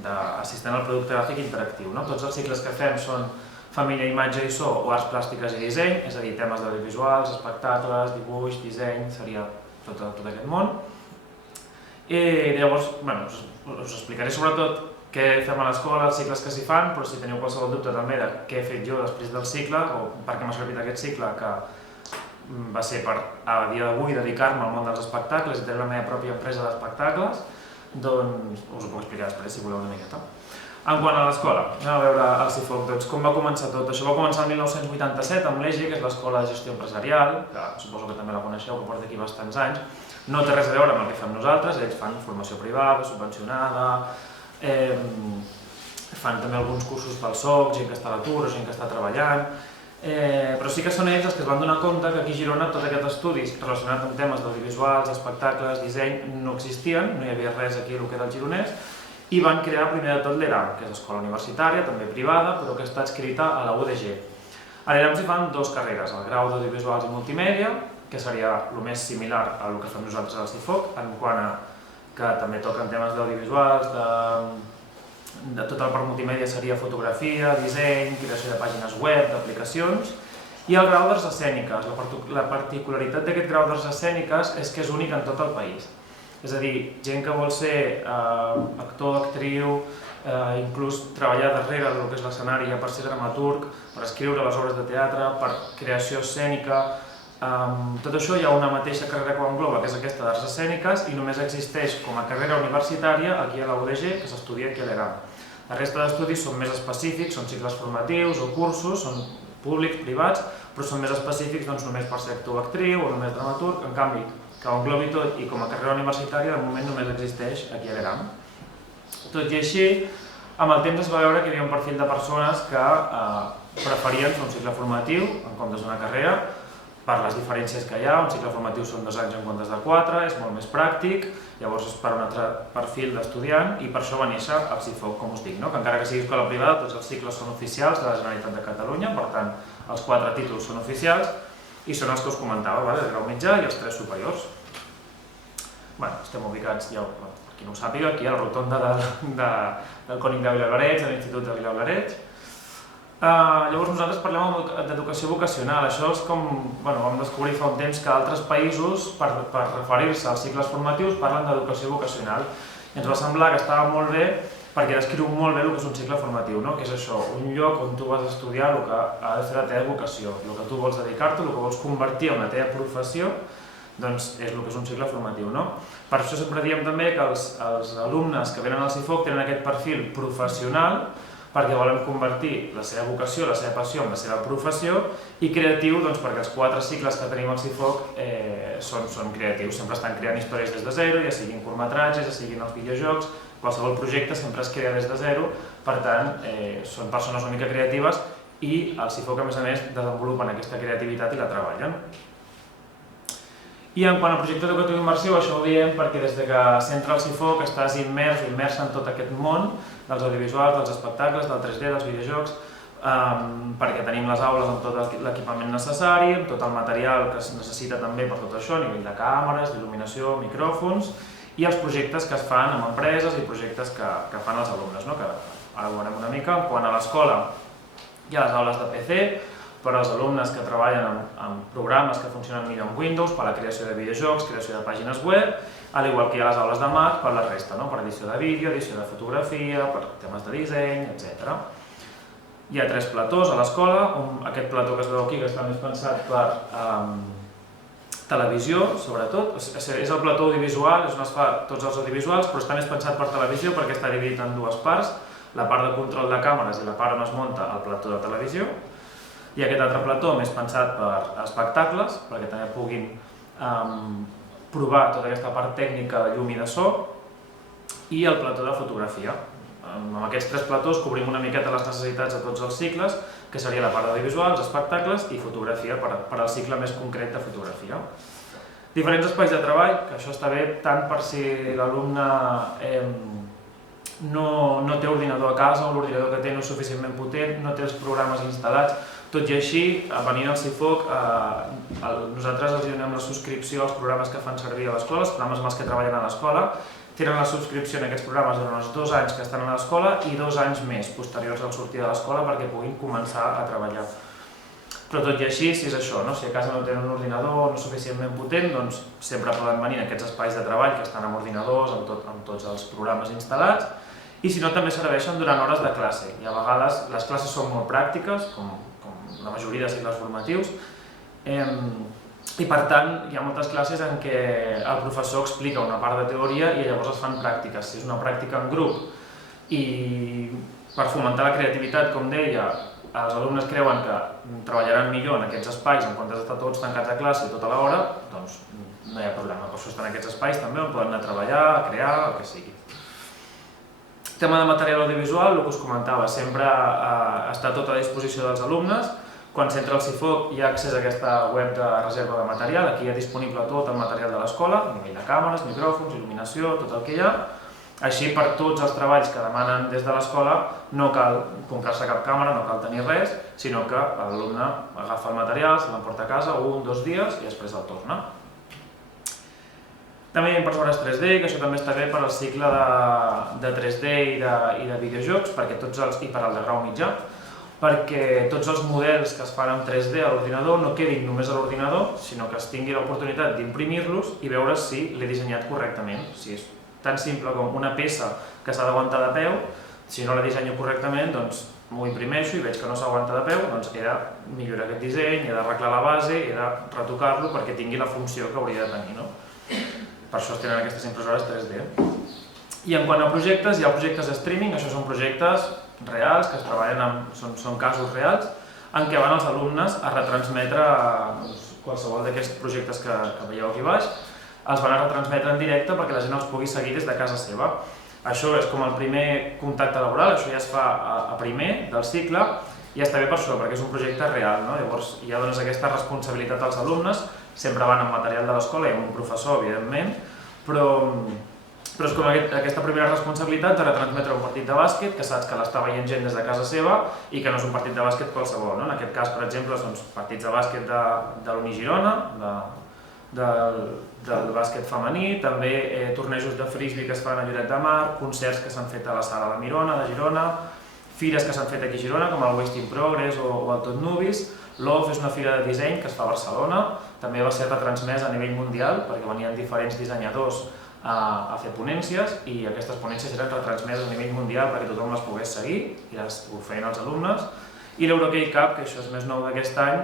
d'assistent al producte gràfic interactiu. Tots els cicles que fem són família, imatge i so o arts plàstiques i disseny, és a dir, temes d'audiovisuals, espectacles, dibuix, disseny, seria tot aquest món. I llavors, us explicaré sobretot què fem a l'escola, els cicles que s'hi fan, però si teniu qualsevol dubte també de què he fet jo després del cicle o per què m'ha servit aquest cicle, que va ser per, a dia d'avui, dedicar-me al món dels espectacles i tenir la meva pròpia empresa d'espectacles, doncs us ho puc explicar després si voleu una miqueta. En quant a l'escola, anem a veure el CIFOC, doncs com va començar tot? Això va començar el 1987 amb l'EGI, que és l'Escola de Gestió Empresarial, que suposo que també la coneixeu, que porta aquí bastants anys. No té res a veure amb el que fem nosaltres, ells fan formació privada, subvencionada, fan també alguns cursos pel SOC, gent que està a l'atur o gent que està treballant, però sí que són ells els que es van donar compte que aquí a Girona tot aquests estudis relacionats amb temes d'audiovisuals, espectacles, disseny, no existien, no hi havia res aquí el que era el gironès, i van crear primer de tot l'ERAM, que és escola universitària, també privada, però que està adscrita a la UDG. A l'ERAM s'hi fan 2 carreres, el grau d'audiovisuals i multimèdia, que seria el més similar al que fem nosaltres al CIFOC, en quant a que també toquen temes d'audiovisuals, de tot el part multimèdia seria fotografia, disseny, creació de pàgines web, d'aplicacions, i el grau d'arts escèniques. La particularitat d'aquest grau d'arts escèniques és que és únic en tot el país. És a dir, gent que vol ser actor, actriu, inclús treballar darrere del que és l'escenari per ser dramaturg, per escriure les obres de teatre, per creació escènica, tot això hi ha una mateixa carrera que ho engloba, que és aquesta d'arts escèniques, i només existeix com a carrera universitària aquí a la UDG, que s'estudia aquí a l'ERAM. La resta d'estudis són més específics, són cicles formatius o cursos, són públics, privats, però són més específics només per ser actor o actriu o només dramaturg, en canvi, que ho englobi tot i com a carrera universitària de moment només existeix aquí a l'ERAM. Tot i així, amb el temps es va veure que hi havia un perfil de persones que preferien fer un cicle formatiu en comptes d'una carrera, per les diferències que hi ha, un cicle formatiu són 2 anys en comptes de 4, és molt més pràctic, llavors és per un altre perfil d'estudiant i per això va néixer el CIFOC, com us dic, que encara que sigui escola privada, tots els cicles són oficials de la Generalitat de Catalunya, per tant, els 4 títols són oficials, i són els que us comentava, el grau mitjà i els 3 superiors. Estem ubicats, ja, per qui no ho sàpiga, aquí a la rotonda del Cònic de Vilallareig, de l'Institut de Vilallareig. Llavors nosaltres parlem d'educació vocacional, això és com, vam descobrir fa un temps que altres països, per referir-se als cicles formatius, parlen d'educació vocacional. I ens va semblar que estava molt bé perquè descriu molt bé el que és un cicle formatiu, que és això, un lloc on tu vas estudiar el que ha de ser la teva vocació, el que tu vols dedicar-te, el que vols convertir en la teva professió, doncs és el que és un cicle formatiu. Per això sempre diem també que els alumnes que venen al CIFOC tenen aquest perfil professional perquè volen convertir la seva vocació, la seva passió en la seva professió, i creatiu perquè els 4 cicles que tenim al CIFOC són creatius, sempre estan creant històries des de zero, ja siguin curtmetratges, ja siguin els videojocs, qualsevol projecte sempre es crea des de zero, per tant, són persones una mica creatives i al CIFOC, a més, desenvolupen aquesta creativitat i la treballen. I en quant al projecte educatiu immersiu, això ho diem perquè des que s'entra al CIFOC estàs immers o immersa en tot aquest món dels audiovisuals, dels espectacles, del 3D, dels videojocs, perquè tenim les aules amb tot l'equipament necessari, amb tot el material que es necessita també per tot això, a nivell de càmeres, d'il·luminació, micròfons, i els projectes que es fan amb empreses i projectes que fan els alumnes, que ara ho veurem una mica. Quan a l'escola hi ha les aules de PC, per als alumnes que treballen amb programes que funcionen millor amb Windows, per a la creació de videojocs, creació de pàgines web, al igual que hi ha les aules de Mac per la resta, per edició de vídeo, edició de fotografia, per temes de disseny, etc. Hi ha 3 platós a l'escola, aquest plató que es veu aquí, que està més pensat per televisió, sobretot. És el plató audiovisual, és on es fa tots els audiovisuals, però està més pensat per televisió perquè està dividit en 2 parts, la part de control de càmeres i la part on es munta el plató de televisió. I aquest altre plató més pensat per espectacles, perquè també puguin provar tota aquesta part tècnica de llum i de so, i el plató de fotografia. Amb aquests 3 platós cobrim una miqueta les necessitats de tots els cicles, que seria la part d'audiovisuals, espectacles i fotografia, per al cicle més concret de fotografia. Diferents espais de treball, que això està bé tant per si l'alumne no té ordinador a casa o l'ordinador que té no és suficientment potent, no té els programes instal·lats. Tot i així, venint al CIFOC, nosaltres els donem la subscripció als programes que fan servir a l'escola, els programes amb els que treballen a l'escola. Tenen la subscripció en aquests programes durant els 2 anys que estan a l'escola i 2 anys més posteriors al sortir de l'escola perquè puguin començar a treballar. Però tot i així, si és això, si a casa no tenen un ordinador no suficientment potent, doncs sempre poden venir a aquests espais de treball que estan amb ordinadors, amb tots els programes instal·lats, i si no també serveixen durant hores de classe. I a vegades les classes són molt pràctiques, com la majoria de cicles formatius, i per tant hi ha moltes classes en què el professor explica una part de teoria i llavors es fan pràctiques. Si és una pràctica en grup i per fomentar la creativitat, com deia, els alumnes creuen que treballaran millor en aquests espais en comptes d'estar tots tancats a classe tota l'hora, doncs no hi ha problema. Per això estan en aquests espais també on poden anar a treballar, a crear, el que sigui. Tema de material audiovisual, el que us comentava, sempre està tot a disposició dels alumnes. Quan s'entra al CIFOC hi ha accés a aquesta web de reserva de material, aquí hi ha disponible tot el material de l'escola, a nivell de càmeres, micròfons, il·luminació, tot el que hi ha. Així, per tots els treballs que demanen des de l'escola, no cal comprar-se cap càmera, no cal tenir res, sinó que l'alumne agafa el material, se l'emporta a casa 1 o 2 dies i després el torna. També hi ha impressores 3D, que això també està bé per al cicle de 3D i de videojocs, i per al de grau mitjà, perquè tots els models que es fan amb 3D a l'ordinador no quedin només a l'ordinador, sinó que es tingui l'oportunitat d'imprimir-los i veure si l'he dissenyat correctament. Si és tan simple com una peça que s'ha d'aguantar de peu, si no la dissenyo correctament, doncs m'ho imprimeixo i veig que no s'aguanta de peu, doncs he de millorar aquest disseny, he d'arreglar la base, he de retocar-lo perquè tingui la funció que hauria de tenir. Per això es tenen aquestes impressores 3D. I en quant a projectes, hi ha projectes de streaming, això són projectes reals, que es treballen són casos reals, en què van els alumnes a retransmetre qualsevol d'aquests projectes que veieu aquí baix, els van a retransmetre en directe perquè la gent els pugui seguir des de casa seva. Això és com el primer contacte laboral, això ja es fa a primer del cicle, i està bé per això, perquè és un projecte real. Llavors ja dones aquesta responsabilitat als alumnes, sempre van amb material de l'escola i amb un professor, evidentment, però és com aquesta primera responsabilitat de retransmetre un partit de bàsquet que saps que l'està veient gent des de casa seva i que no és un partit de bàsquet qualsevol. En aquest cas, per exemple, són partits de bàsquet de l'Uni Girona, del bàsquet femení, també tornejos de frisbee que es fan a Lloret de Mar, concerts que s'han fet a la Sala de Mirona, de Girona, fires que s'han fet aquí a Girona, com el Waste in Progress o el Tot Nubis. L'OF és una fira de disseny que es fa a Barcelona, també va ser retransmès a nivell mundial perquè venien diferents dissenyadors a fer ponències i aquestes ponències eren retransmeses a nivell mundial perquè tothom les pogués seguir i ho feien els alumnes. I l'Eurohockey Cup, que això és més nou d'aquest any,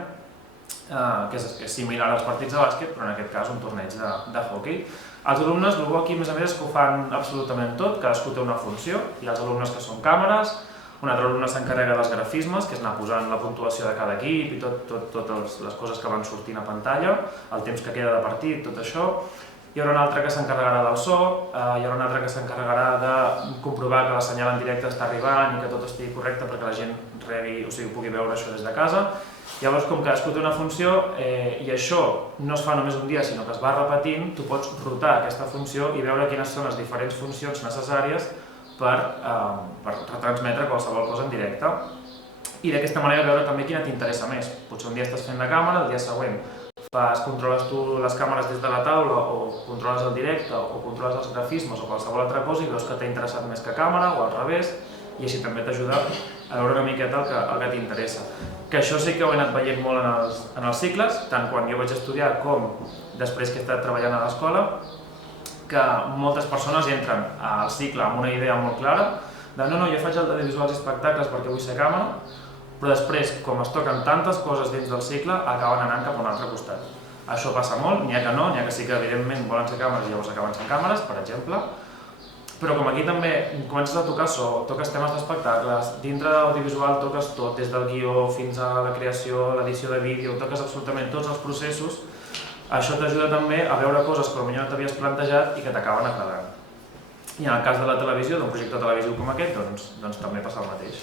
que és similar als partits de bàsquet, però en aquest cas un torneig de hockey. Els alumnes, el bo aquí, a més a més, és que ho fan absolutament tot, cadascú té una funció. Hi ha els alumnes que són càmeres, un altre alumne s'encarrega dels grafismes, que és anar posant la puntuació de cada equip i totes les coses que van sortint a pantalla, el temps que queda de partit, tot això. Hi haurà un altre que s'encarregarà del so, hi haurà un altre que s'encarregarà de comprovar que la senyal en directe està arribant i que tot estigui correcte perquè la gent pugui veure això des de casa. Llavors, com cadascú té una funció i això no es fa només un dia, sinó que es va repetint, tu pots rotar aquesta funció i veure quines són les diferents funcions necessàries per retransmetre qualsevol cosa en directe. I d'aquesta manera veure també quina t'interessa més. Potser un dia estàs fent la càmera, el dia següent controles tu les càmeres des de la taula o controles el directe o controles els grafismes o qualsevol altra cosa i veus que t'ha interessat més que càmera o al revés, i així també t'ajuda a veure una miqueta el que t'interessa. Que això sí que ho he anat veient molt en els cicles, tant quan jo vaig estudiar com després que he estat treballant a l'escola, que moltes persones entren al cicle amb una idea molt clara de no, jo faig el de visuals i espectacles perquè vull ser càmera, però després, com es toquen tantes coses dins del cicle, acaben anant cap a un altre costat. Això passa molt, n'hi ha que no, n'hi ha que sí que evidentment volen ser càmeres i llavors acaben sent càmeres, per exemple, però com aquí també comences a tocar so, toques temes d'espectacles, dintre d'audiovisual toques tot, des del guió fins a la creació, l'edició de vídeo, toques absolutament tots els processos, això t'ajuda també a veure coses que potser no t'havies plantejat i que t'acaben agradant. I en el cas de la televisió, d'un projecte televisiu com aquest, doncs també passa el mateix.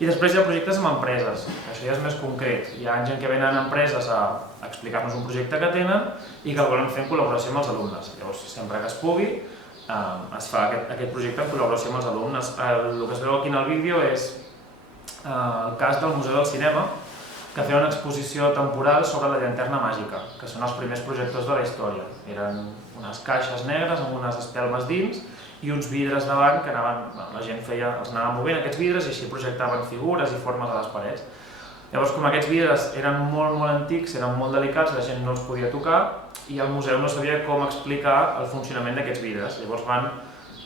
I després hi ha projectes amb empreses, això ja és més concret. Hi ha gent que venen empreses a explicar-nos un projecte que tenen i que el volen fer en col·laboració amb els alumnes. Llavors, sempre que es pugui, es fa aquest projecte en col·laboració amb els alumnes. El que es veu aquí en el vídeo és el cas del Museu del Cinema, que feia una exposició temporal sobre la llanterna màgica, que són els primers projectors de la història. Eren unes caixes negres amb unes espelmes dins i uns vidres davant que la gent els anava movent aquests vidres i així projectaven figures i formes a les parets. Llavors, com aquests vidres eren molt antics, eren molt delicats, la gent no els podia tocar i el museu no sabia com explicar el funcionament d'aquests vidres. Llavors van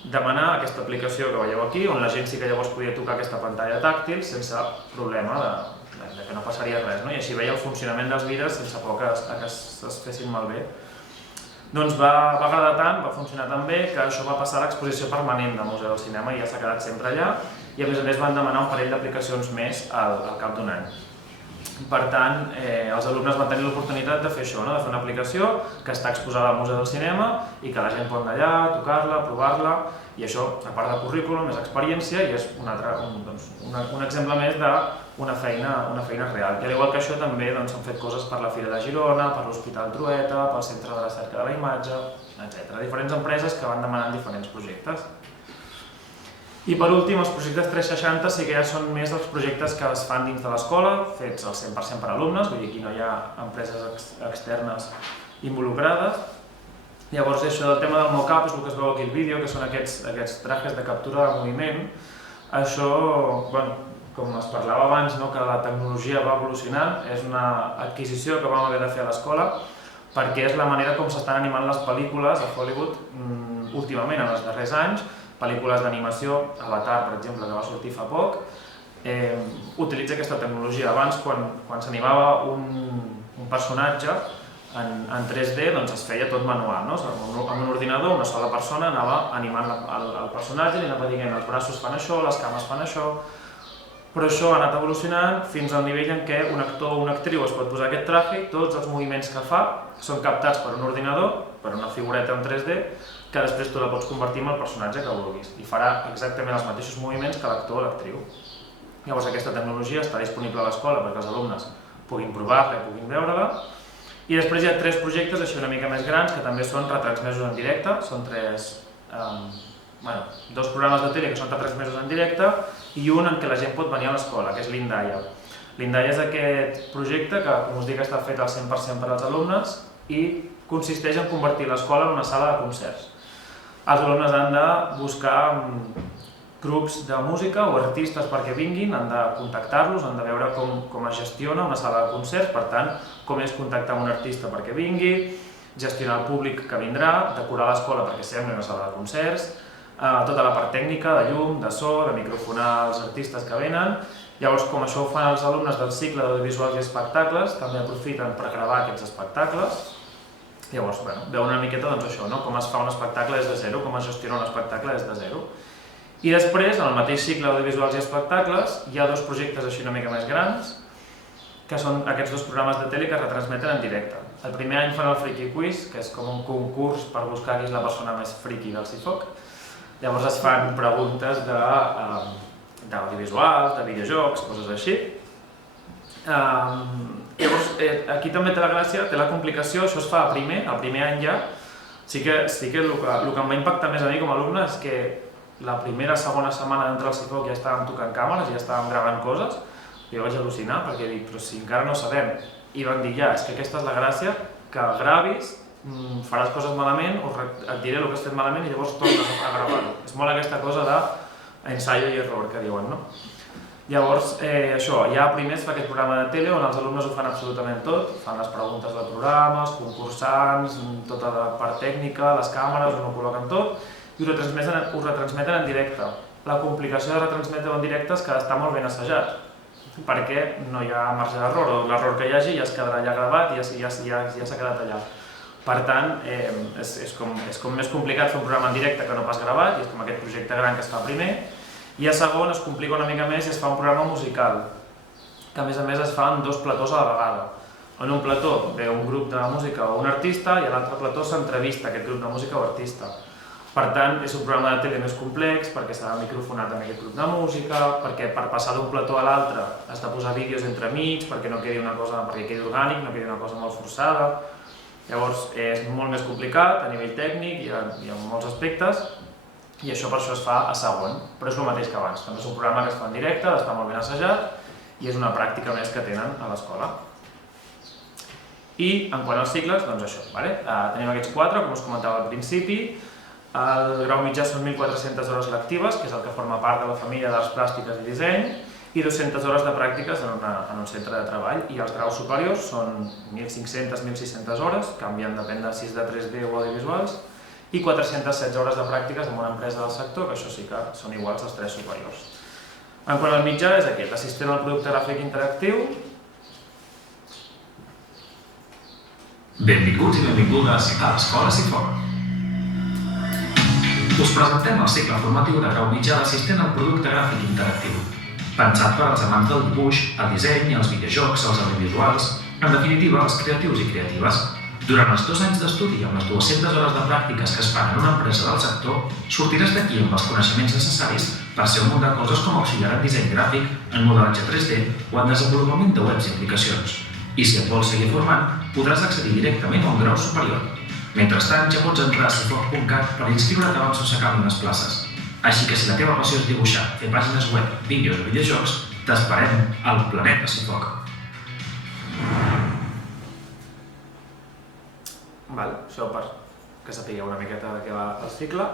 demanar aquesta aplicació que veieu aquí, on la gent sí que llavors podia tocar aquesta pantalla tàctil sense problema de que no passaria res, i així veia el funcionament dels vidres sense por que es fessin malbé. Doncs va agradar tant, va funcionar tan bé, que això va passar a l'exposició permanent del Museu del Cinema i ja s'ha quedat sempre allà, i a més van demanar un parell d'aplicacions més al cap d'un any. Per tant, els alumnes van tenir l'oportunitat de fer això, de fer una aplicació que està exposada al Museu del Cinema i que la gent pot anar allà, tocar-la, provar-la, i això, a part de currículum, és experiència i és un exemple més d'una feina real. I al igual que això també s'han fet coses per la Fira de Girona, per l'Hospital Trueta, pel Centre de Recerca de la Imatge, etc. Diferents empreses que van demanant diferents projectes. I per últim, els projectes 360 sí que ja són més dels projectes que es fan dins de l'escola, fets al 100% per alumnes, vull dir, aquí no hi ha empreses externes involucrades. Llavors, això del tema del mock-up és el que es veu aquí al vídeo, que són aquests trajes de captura de moviment. Això, com es parlava abans, que la tecnologia va evolucionant, és una adquisició que vam haver de fer a l'escola, perquè és la manera com s'estan animant les pel·lícules a Hollywood últimament, en els darrers anys. Pel·lícules d'animació, Avatar, per exemple, que va sortir fa poc, utilitza aquesta tecnologia. Abans, quan s'animava un personatge en 3D, es feia tot manual. Amb un ordinador, una sola persona anava animant el personatge, li anava dient els braços fan això, les cames fan això, però això ha anat evolucionant fins al nivell en què un actor o una actriu es pot posar aquest traje i tots els moviments que fa són captats per un ordinador, per una figureta en 3D, que després tu la pots convertir en el personatge que vulguis i farà exactament els mateixos moviments que l'actor o l'actriu. Llavors aquesta tecnologia està disponible a l'escola perquè els alumnes puguin provar-la i puguin veure-la. I després hi ha 3 projectes així una mica més grans que també són retransmesos en directe, són 2 programes de tele que són retransmesos en directe i un en què la gent pot venir a l'escola, que és l'Indaia. L'Indaia és aquest projecte que, com us dic, està fet al 100% per als alumnes i consisteix en convertir l'escola en una sala de concerts. Els alumnes han de buscar grups de música o artistes perquè vinguin, han de contactar-los, han de veure com es gestiona una sala de concerts, per tant, com és contactar un artista perquè vingui, gestionar el públic que vindrà, decorar l'escola perquè sembli una sala de concerts, tota la part tècnica, de llum, de so, de microfonar els artistes que venen. Llavors, com això ho fan els alumnes del cicle d'audiovisuals i espectacles, també aprofiten per gravar aquests espectacles. Llavors, veuen una miqueta això, com es fa un espectacle des de zero, com es gestiona un espectacle des de zero. I després, en el mateix cicle d'audiovisuals i espectacles, hi ha 2 projectes així una mica més grans, que són aquests 2 programes de tele que es retransmeten en directe. El primer any fan el Friki Quiz, que és com un concurs per buscar qui és la persona més friki del CIFOC. Llavors es fan preguntes d'audiovisuals, de videojocs, coses així. Llavors, aquí també té la gràcia, té la complicació, això es fa el primer any ja. Sí que el que em va impactar més a mi com a alumne és que la segona setmana d'entrar al CIFOC ja estàvem tocant càmeres, ja estàvem gravant coses, i jo vaig al·lucinar perquè dic, però si encara no sabem i van dir, ja, és que aquesta és la gràcia, que gravis, faràs coses malament, o et diré el que has fet malament i llavors tornes a gravar-ho. És molt aquesta cosa d'ensaio i error que diuen, no? Llavors, això, ja primer es fa aquest programa de tele on els alumnes ho fan absolutament tot, fan les preguntes del programa, els concursants, tota la part tècnica, les càmeres, on ho col·loquen tot, i ho retransmeten en directe. La complicació de retransmetre en directe és que està molt ben assajat, perquè no hi ha marge d'error, o l'error que hi hagi ja es quedarà allà gravat i ja s'ha quedat allà. Per tant, és com més complicat fer un programa en directe que no pas gravat, i és com aquest projecte gran que es fa primer, i a segon es complica una mica més i es fa un programa musical, que a més es fa en 2 platós a la vegada. En un plató ve un grup de música o un artista i a l'altre plató s'entrevista aquest grup de música o artista. Per tant, és un programa de tele més complex perquè s'ha microfonat amb aquest grup de música, perquè per passar d'un plató a l'altre has de posar vídeos entremig perquè no quedi una cosa, perquè quedi orgànic, no quedi una cosa molt forçada. Llavors és molt més complicat a nivell tècnic i en molts aspectes, i això per això es fa a segon, però és el mateix que abans. També és un programa que es fa en directe, està molt ben assajat i és una pràctica més que tenen a l'escola. I en quant als cicles, doncs això, tenim aquests 4, com us comentava al principi. El grau mitjà són 1.400 hores lectives, que és el que forma part de la família d'arts plàstiques i disseny, i 200 hores de pràctiques en un centre de treball. I els graus superiors són 1.500-1.600 hores, canvien depèn de si és de 3D o audiovisuals, i 416 hores de pràctiques en una empresa del sector, que això sí que són iguals als 3 superiors. En quant al mitjà és aquest, assistent al producte gràfic interactiu. Benvinguts i benvingudes a l'Escola Cifoc. Us presentem el cicle formatiu de grau mitjà d'assistent al producte gràfic interactiu, pensat per als amants del dibuix, el disseny, els videojocs, els audiovisuals, en definitiva, els creatius i creatives. Durant els 2 anys d'estudi i amb les 200 hores de pràctiques que es fan en una empresa del sector, sortiràs d'aquí amb els coneixements necessaris per ser un munt de coses com auxiliar en disseny gràfic, en modelatge 3D o en desenvolupament de webs i aplicacions. I si et vols seguir formant, podràs accedir directament a un grau superior. Mentrestant, ja pots entrar a cifoc.cat per inscriure't abans no s'acabin les places. Així que si la teva passió és dibuixar, fer pàgines web, vídeos o videojocs, t'esperem al Planeta Cifoc. Això perquè sapigueu una miqueta de què va el cicle.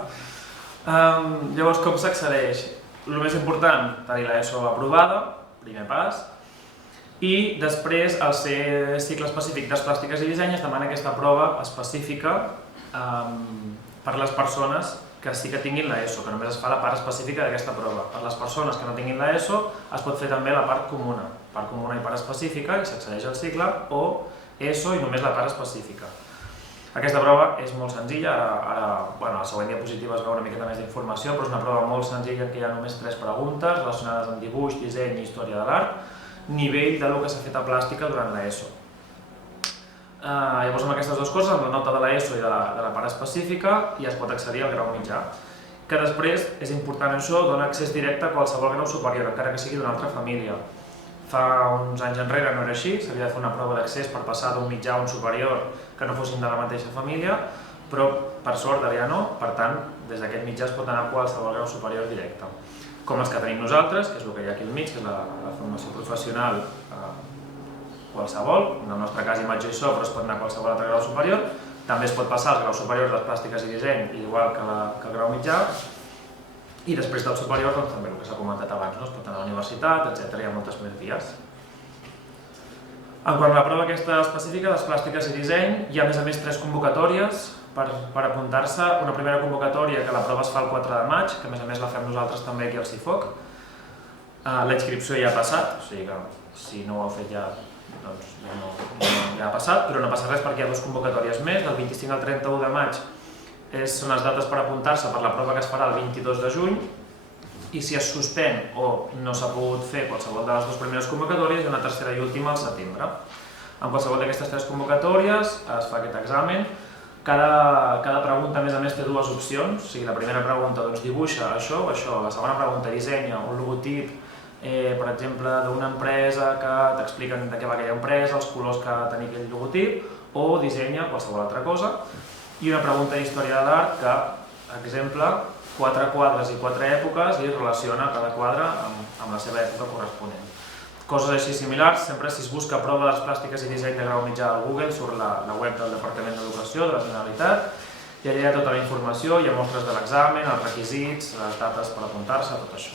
Llavors, com s'accedeix? El més important, tenir l'ESO aprovada, primer pas, i després, al ser cicle específic d'arts plàstiques i disseny, es demana aquesta prova específica per les persones que sí que tinguin l'ESO, que només es fa la part específica d'aquesta prova. Per les persones que no tinguin l'ESO, es pot fer també la part comuna i part específica, i s'accedeix al cicle, o ESO i només la part específica. Aquesta prova és molt senzilla, ara a la següent diapositiva es veu una miqueta més d'informació, però és una prova molt senzilla que hi ha només 3 preguntes relacionades amb dibuix, disseny i història de l'art, nivell del que s'ha fet a plàstica durant l'ESO. Llavors amb aquestes 2 coses, amb la nota de l'ESO i de la part específica, ja es pot accedir al grau mitjà, que després, és important això, dona accés directe a qualsevol grau superior, encara que sigui d'una altra família. Fa uns anys enrere no era així, s'havia de fer una prova d'accés per passar d'un mitjà a un superior que no fossin de la mateixa família, però per sort ara ja no, per tant, des d'aquest mitjà es pot anar a qualsevol grau superior directe. Com els que tenim nosaltres, que és el que hi ha aquí al mig, que és la formació professional qualsevol, en el nostre cas imatge i so, però es pot anar a qualsevol altre grau superior, també es pot passar als graus superiors de plàstiques i disseny, igual que el grau mitjà, i després del superior, doncs també el que s'ha comentat abans, es pot anar a la universitat, etc. Hi ha moltes més vies. En quant a la prova aquesta específica de plàstiques i disseny, hi ha a més 3 convocatòries per apuntar-se. Una primera convocatòria, que la prova es fa el 4 de maig, que a més la fem nosaltres també aquí al Cifoc. La inscripció ja ha passat, o sigui que si no ho heu fet ja, doncs ja ha passat, però no passa res perquè hi ha 2 convocatòries més, del 25 al 31 de maig són les dates per apuntar-se per la prova que es farà el 22 de juny, i si es suspèn o no s'ha pogut fer qualsevol de les 2 primeres convocatòries, hi ha una tercera i última al setembre. En qualsevol d'aquestes 3 convocatòries es fa aquest examen. Cada pregunta, a més, té 2 opcions. O sigui, la primera pregunta dibuixa això o això, la segona pregunta dissenya un logotip, per exemple, d'una empresa que t'expliquen de què va aquella empresa, els colors que tenia aquell logotip, o dissenya qualsevol altra cosa. I una pregunta d'història de l'art que, exemple, 4 quadres i 4 èpoques i relaciona cada quadre amb la seva època corresponent. Coses així similars, sempre si es busca prova d'arts plàstiques i disseny de grau mitjà al Google surt la web del Departament d'Educació de la Generalitat i allà hi ha tota la informació, hi ha mostres de l'examen, els requisits, les dates per apuntar-se, tot això.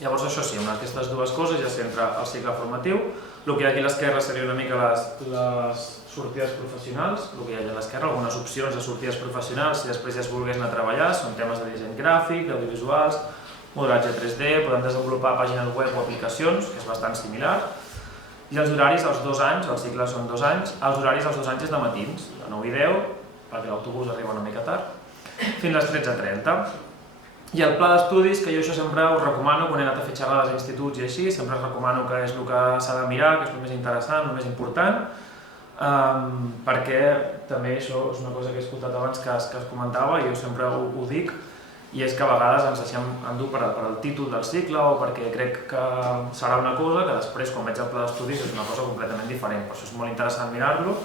Llavors això sí, amb aquestes dues coses ja s'entra al cicle formatiu. El que hi ha aquí a l'esquerra seria una mica les sortides professionals, el que hi ha a l'esquerra, algunes opcions de sortides professionals, si després ja es volgués anar a treballar, són temes de disseny gràfic, d'audiovisuals, modelatge 3D, podem desenvolupar pàgines web o aplicacions, que és bastant similar. I els horaris als 2 anys, el cicle són 2 anys, els horaris als 2 anys és de matins, de 9 i 10, perquè l'autobús arriba una mica tard, fins a les 13:30. I el pla d'estudis, que jo això sempre us recomano, quan he anat a fer xerrades a instituts i així, sempre us recomano que és el que s'ha de mirar, que és el més interessant, el més important, perquè també això és una cosa que he escoltat abans que es comentava i jo sempre ho dic, i és que a vegades ens deixem endur per el títol del cicle o perquè crec que serà una cosa que després, quan veig el pla d'estudis, és una cosa completament diferent. Per això és molt interessant mirar-lo.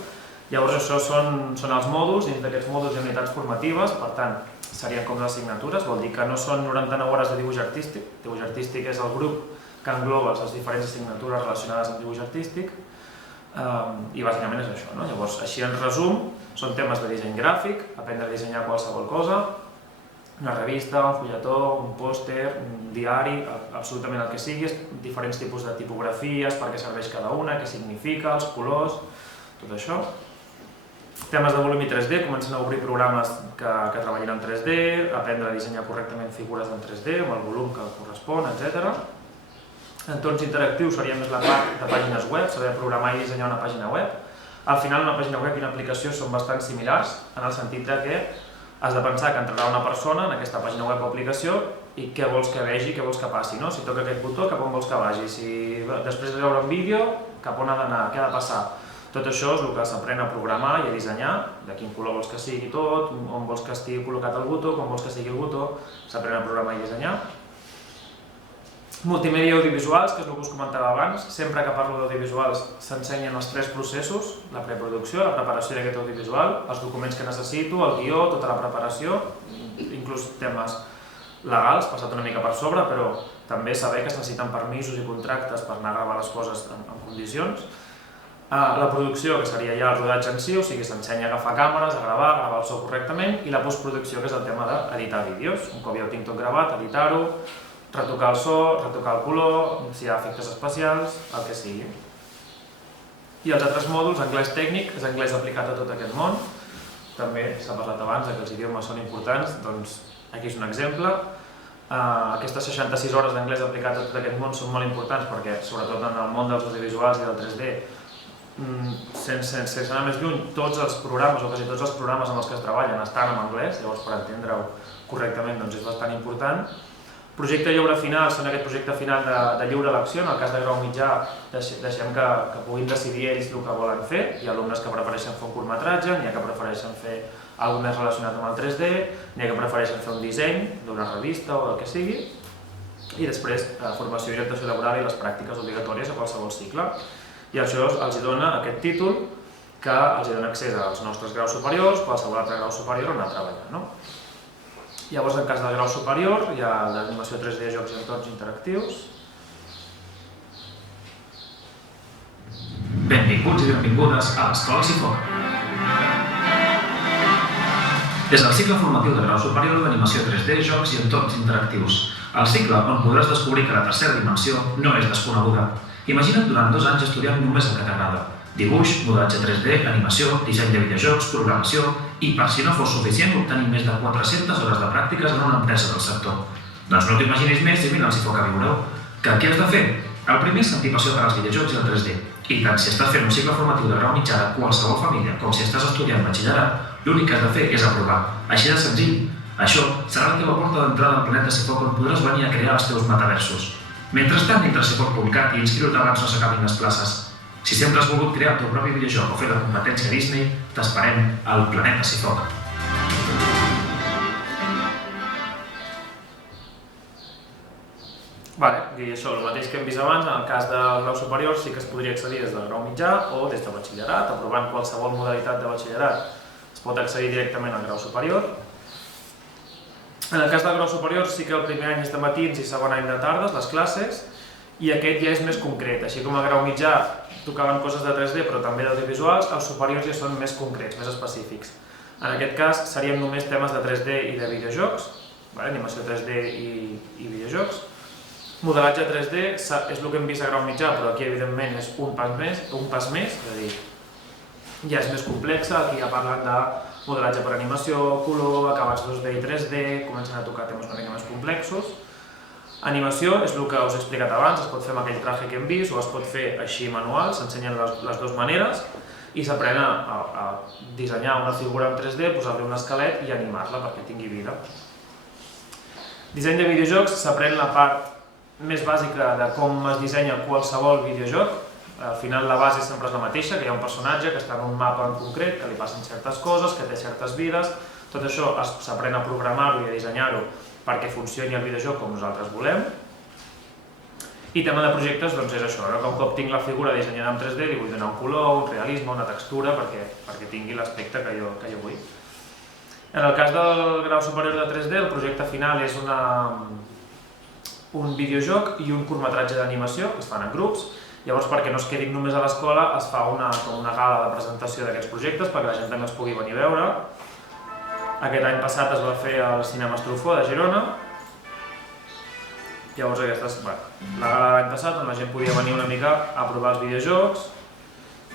Llavors això són els mòduls, dins d'aquests mòduls hi ha unitats formatives, per tant, serien com les assignatures, vol dir que no són 99 hores de dibuix artístic. Dibuix artístic és el grup que engloba les diferents assignatures relacionades amb dibuix artístic i bàsicament és això. Llavors, així en resum, són temes de disseny gràfic, aprendre a dissenyar qualsevol cosa, una revista, un fulletó, un pòster, un diari, absolutament el que sigui, diferents tipus de tipografies, per què serveix cada una, què significa, els colors, tot això. Temes de volum i 3D, comencen a obrir programes que treballin en 3D, aprendre a dissenyar correctament figures en 3D, amb el volum que correspon, etc. Entorns interactius seria més la part de pàgines web, saber programar i dissenyar una pàgina web. Al final, una pàgina web i una aplicació són bastant similars, en el sentit que has de pensar que entrarà una persona en aquesta pàgina web o aplicació i què vols que vegi, què vols que passi. Si toca aquest botó, cap on vols que vagi. Si després de veure un vídeo, cap on ha d'anar, què ha de passar. Tot això és el que s'aprèn a programar i a dissenyar, de quin color vols que sigui tot, on vols que estigui col·locat el botó, com vols que sigui el botó, s'aprèn a programar i dissenyar. Multimèdia i audiovisuals, que és el que us comentava abans, sempre que parlo d'audiovisuals s'ensenyen els 3 processos, la preproducció, la preparació d'aquest audiovisual, els documents que necessito, el guió, tota la preparació, inclús temes legals, passat una mica per sobre, però també saber que es necessiten permisos i contractes per anar a gravar les coses en condicions. La producció, que seria ja el rodatge en si, o sigui, s'ensenya a agafar càmeres, a gravar el so correctament, i la postproducció, que és el tema d'editar vídeos. Un cop ja ho tinc tot gravat, editar-ho, retocar el so, retocar el color, si hi ha efectes especials, el que sigui. I els altres mòduls, anglès tècnic, és anglès aplicat a tot aquest món. També s'ha parlat abans que els idiomes són importants, doncs aquí és un exemple. Aquestes 66 hores d'anglès aplicat a tot aquest món són molt importants perquè, sobretot en el món dels audiovisuals i del 3D, sense anar més lluny, tots els programes o quasi tots els programes amb els que es treballen estan en anglès, llavors per entendre-ho correctament és bastant important. Projecte i obra final són aquest projecte final de lliure elecció, en el cas de grau mitjà deixem que puguin decidir ells el que volen fer. Hi ha alumnes que prefereixen fer un curtmetratge, n'hi ha que prefereixen fer alguna més relacionat amb el 3D, n'hi ha que prefereixen fer un disseny d'una revista o del que sigui, i després formació i orientació laboral i les pràctiques obligatòries a qualsevol cicle. I això els dona aquest títol que els dona accés als nostres graus superiors, qualsevol altre grau superior on anar a treballar. Llavors, en cas del grau superior, hi ha l'animació 3D, jocs i entorns interactius. Benvinguts i benvingudes a l'Escola Cifoc. És el cicle formatiu de grau superior d'animació 3D, jocs i entorns interactius. El cicle on podràs descobrir que la tercera dimensió no és desconeguda. Imagina't durant 2 anys estudiant només el que t'agrada. Dibuix, modelatge 3D, animació, disseny de videojocs, programació i, per si no fos suficient, obtenir més de 400 hores de pràctiques en una empresa del sector. Doncs no t'imaginis més i vine al Cifoc a viure-ho. Que què has de fer? El primer és sentir passió per als videojocs i el 3D. I tant si estàs fent un cicle formatiu de grau mitjà de qualsevol família com si estàs estudiant batxillerat, l'únic que has de fer és aprovar. Així de senzill. Això serà la teva porta d'entrada al planeta Cifoc on podràs venir a crear els teus metaversos. Mentrestant, entra a cifoc.cat i inscriu-te abans no s'acabin les places. Si sempre has volgut crear el teu propi videojoc o fer la competència Disney, t'esperem al planeta Cifoc. I això, el mateix que hem vist abans, en el cas del grau superior sí que es podria accedir des del grau mitjà o des de batxillerat, aprovant qualsevol modalitat de batxillerat es pot accedir directament al grau superior. En el cas del grau superior sí que el primer any és de matins i segon any de tardes, les classes, i aquest ja és més concret, així com a grau mitjà tocaven coses de 3D però també d'audiovisuals, els superiors ja són més concrets, més específics. En aquest cas serien només temes de 3D i de videojocs, animació 3D i videojocs. Modelatge 3D és el que hem vist a grau mitjà, però aquí evidentment és un pas més, és a dir, ja és més complexa, aquí ja parlen de modelatge per animació, color, acabats 2D i 3D, comencen a tocar temes una mica més complexos. Animació és el que us he explicat abans, es pot fer amb aquell traje que hem vist o es pot fer així manual, s'ensenyen les dues maneres i s'aprèn a dissenyar una figura en 3D, posar-li un esquelet i animar-la perquè tingui vida. Disseny de videojocs s'aprèn la part més bàsica de com es dissenya qualsevol videojoc. Al final la base sempre és la mateixa, que hi ha un personatge que està en un mapa en concret, que li passen certes coses, que té certes vides. Tot això s'aprèn a programar-ho i a dissenyar-ho perquè funcioni el videojoc com nosaltres volem. I tema de projectes doncs és això, un cop tinc la figura dissenyada en 3D li vull donar un color, un realisme, una textura perquè tingui l'aspecte que jo vull. En el cas del grau superior de 3D, el projecte final és un videojoc i un curtmetratge d'animació que es fan en grups. Llavors, perquè no es quedin només a l'escola, es fa una gala de presentació d'aquests projectes perquè la gent també els pugui venir a veure. Aquest any passat es va fer al Cinema Estrufó de Girona. Llavors, la gala de l'any passat on la gent podia venir una mica a provar els videojocs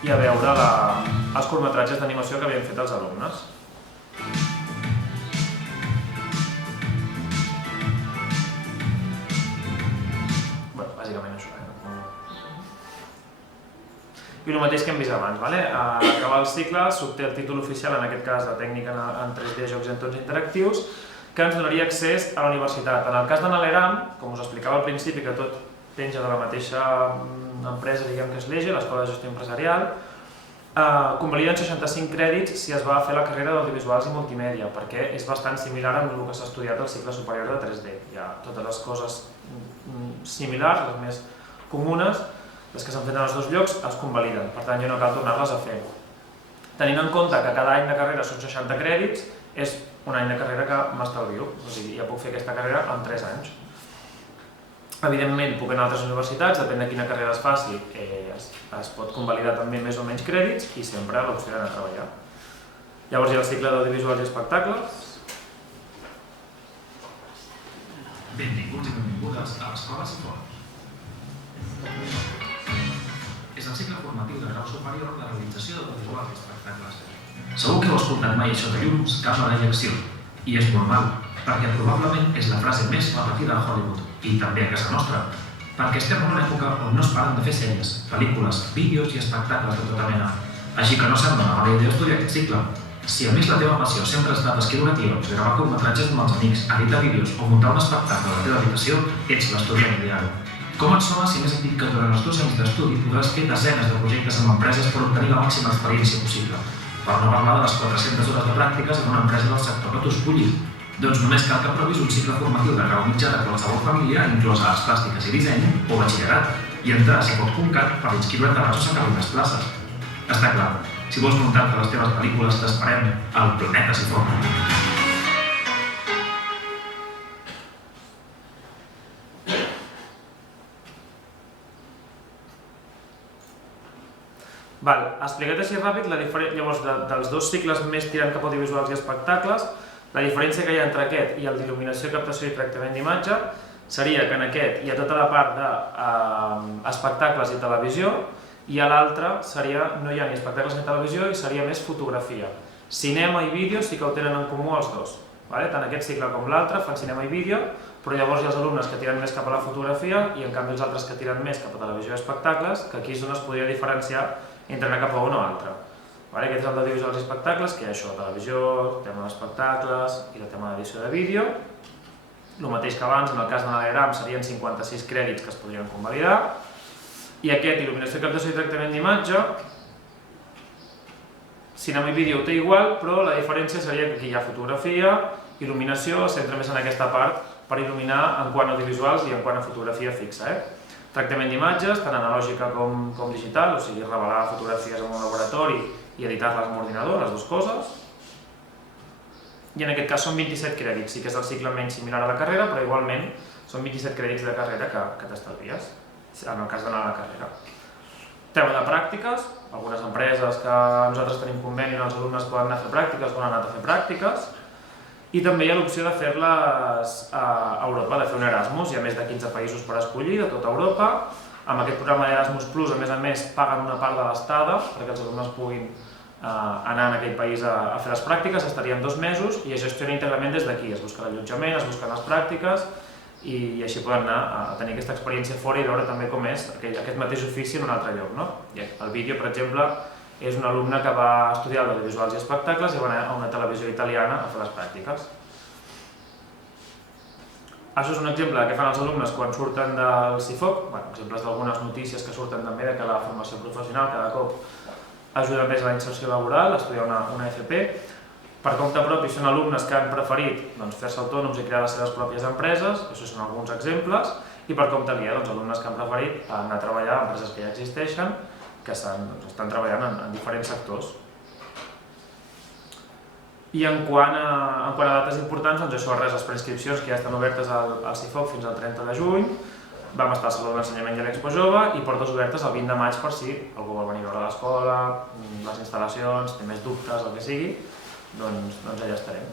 i a veure els curtmetratges d'animació que havien fet els alumnes. Bàsicament això. I el mateix que hem vist abans. A acabar el cicle s'obté el títol oficial, en aquest cas de tècnica en 3D, jocs i entorns interactius, que ens donaria accés a la universitat. En el cas de l'ERAM, com us explicava al principi, que tot penja de la mateixa empresa que és l'EGE, l'Escola de Gestió Empresarial, convaliden 65 crèdits si es va fer la carrera d'audiovisuals i multimèdia, perquè és bastant similar amb el que s'ha estudiat al cicle superior de 3D. Hi ha totes les coses similars, les més comunes, les que s'han fet en els dos llocs es convaliden, per tant ja no cal tornar-les a fer. Tenint en compte que cada any de carrera són 60 crèdits, és un any de carrera que m'estalvio, o sigui, ja puc fer aquesta carrera en 3 anys. Evidentment puc anar a altres universitats, depèn de quina carrera es faci, es pot convalidar també més o menys crèdits i sempre l'opció d'anar a treballar. Llavors hi ha el cicle d'audiovisuals i espectacles. Benvinguts i benvingudes a l'Escola Sifons. És el cicle formatiu de grau superior de realització d'audiovisuals i espectacles. Segur que heu escoltat mai això de llums, càmera i acció. I és normal, perquè probablement és la frase més repetida a Hollywood, i també a casa nostra, perquè estem en una època on no es paren de fer sèries, pel·lícules, vídeos i espectacles de tota mena. Així que no sembla una mala idea estudiar aquest cicle. Si a més la teva passió sempre ha estat escriure guions, gravar curtmetratges amb els amics, editar vídeos o muntar un espectacle a la teva habitació, ets l'estudiant ideal. Com et sona si més et dic que durant els 2 anys d'estudi podràs fer desenes de projectes amb empreses per obtenir la màxima experiència possible? Per no parlar de les 400 hores de pràctiques en una empresa del sector que tu escollis. Doncs només cal que provis un cicle formatiu de grau mitjà de qualsevol família, inclòs arts plàstiques i disseny, o batxillerat, i entrar a Cipot.cat per inscriure't abans o s'acabin les places. Està clar, si vols muntar-te les teves pel·lícules, t'esperem al Planeta Sifon. Explicat així ràpid, llavors dels dos cicles més tirant cap a audiovisuals i espectacles, la diferència que hi ha entre aquest i el d'il·luminació, captació i tractament d'imatge seria que en aquest hi ha tota la part d'espectacles i televisió i a l'altre no hi ha ni espectacles ni televisió i seria més fotografia. Cinema i vídeo sí que ho tenen en comú els dos. Tant aquest cicle com l'altre fan cinema i vídeo, però llavors hi ha els alumnes que tiren més cap a la fotografia i en canvi els altres que tiren més cap a televisió i espectacles, que aquí és on es podria diferenciar entre anar cap a un o altre. Aquest és el d'audiovisuals i espectacles, que hi ha això, televisió, tema d'espectacles i el tema d'edició de vídeo. El mateix que abans, en el cas de l'ERAM serien 56 crèdits que es podrien convalidar. I aquest, il·luminació, captació i tractament d'imatge, cinema i vídeo ho té igual, però la diferència seria que aquí hi ha fotografia, il·luminació, es centra més en aquesta part per il·luminar en quant a audiovisuals i en quant a fotografia fixa. Tractament d'imatges, tant analògica com digital, o sigui, revelar fotografies en un laboratori i editar-les amb ordinador, les dues coses. I en aquest cas són 27 crèdits, sí que és el cicle menys similar a la carrera, però igualment són 27 crèdits de carrera que t'estalvies. en el cas d'anar a la carrera. Tema de pràctiques, algunes empreses que nosaltres tenim conveni on els alumnes poden anar a fer pràctiques o han anat a fer pràctiques, i també hi ha l'opció de fer-les a Europa, de fer un Erasmus. Hi ha més de 15 països per escollir de tota Europa. Amb aquest programa d'Erasmus Plus, a més, paguen una part de l'estada perquè els alumnes puguin anar en aquell país a fer les pràctiques, estarien 2 mesos i es gestiona íntegrament des d'aquí. Es busca l'allotjament, es busquen les pràctiques i així poden anar a tenir aquesta experiència fora i veure també com és aquest mateix ofici en un altre lloc. El vídeo, per exemple, és un alumne que va estudiar audiovisuals i espectacles i va anar a una televisió italiana a fer les pràctiques. Això és un exemple de què fan els alumnes quan surten del CIFOC, exemples d'algunes notícies que surten també de que la formació professional cada cop ajuda més a la inserció laboral, a estudiar una FP. Per compte propi són alumnes que han preferit fer-se autònoms i crear les seves pròpies empreses, això són alguns exemples, i per compte aliè, alumnes que han preferit anar a treballar a empreses que ja existeixen, que estan treballant en diferents sectors. I en quant a dates importants, doncs això, les preinscripcions que ja estan obertes al CIFOC fins al 30 de juny, vam estar al Saló de l'Ensenyament i a l'Expo Jove i portes obertes el 20 de maig per si algú vol venir a veure l'escola, les instal·lacions, té més dubtes, el que sigui, doncs allà estarem.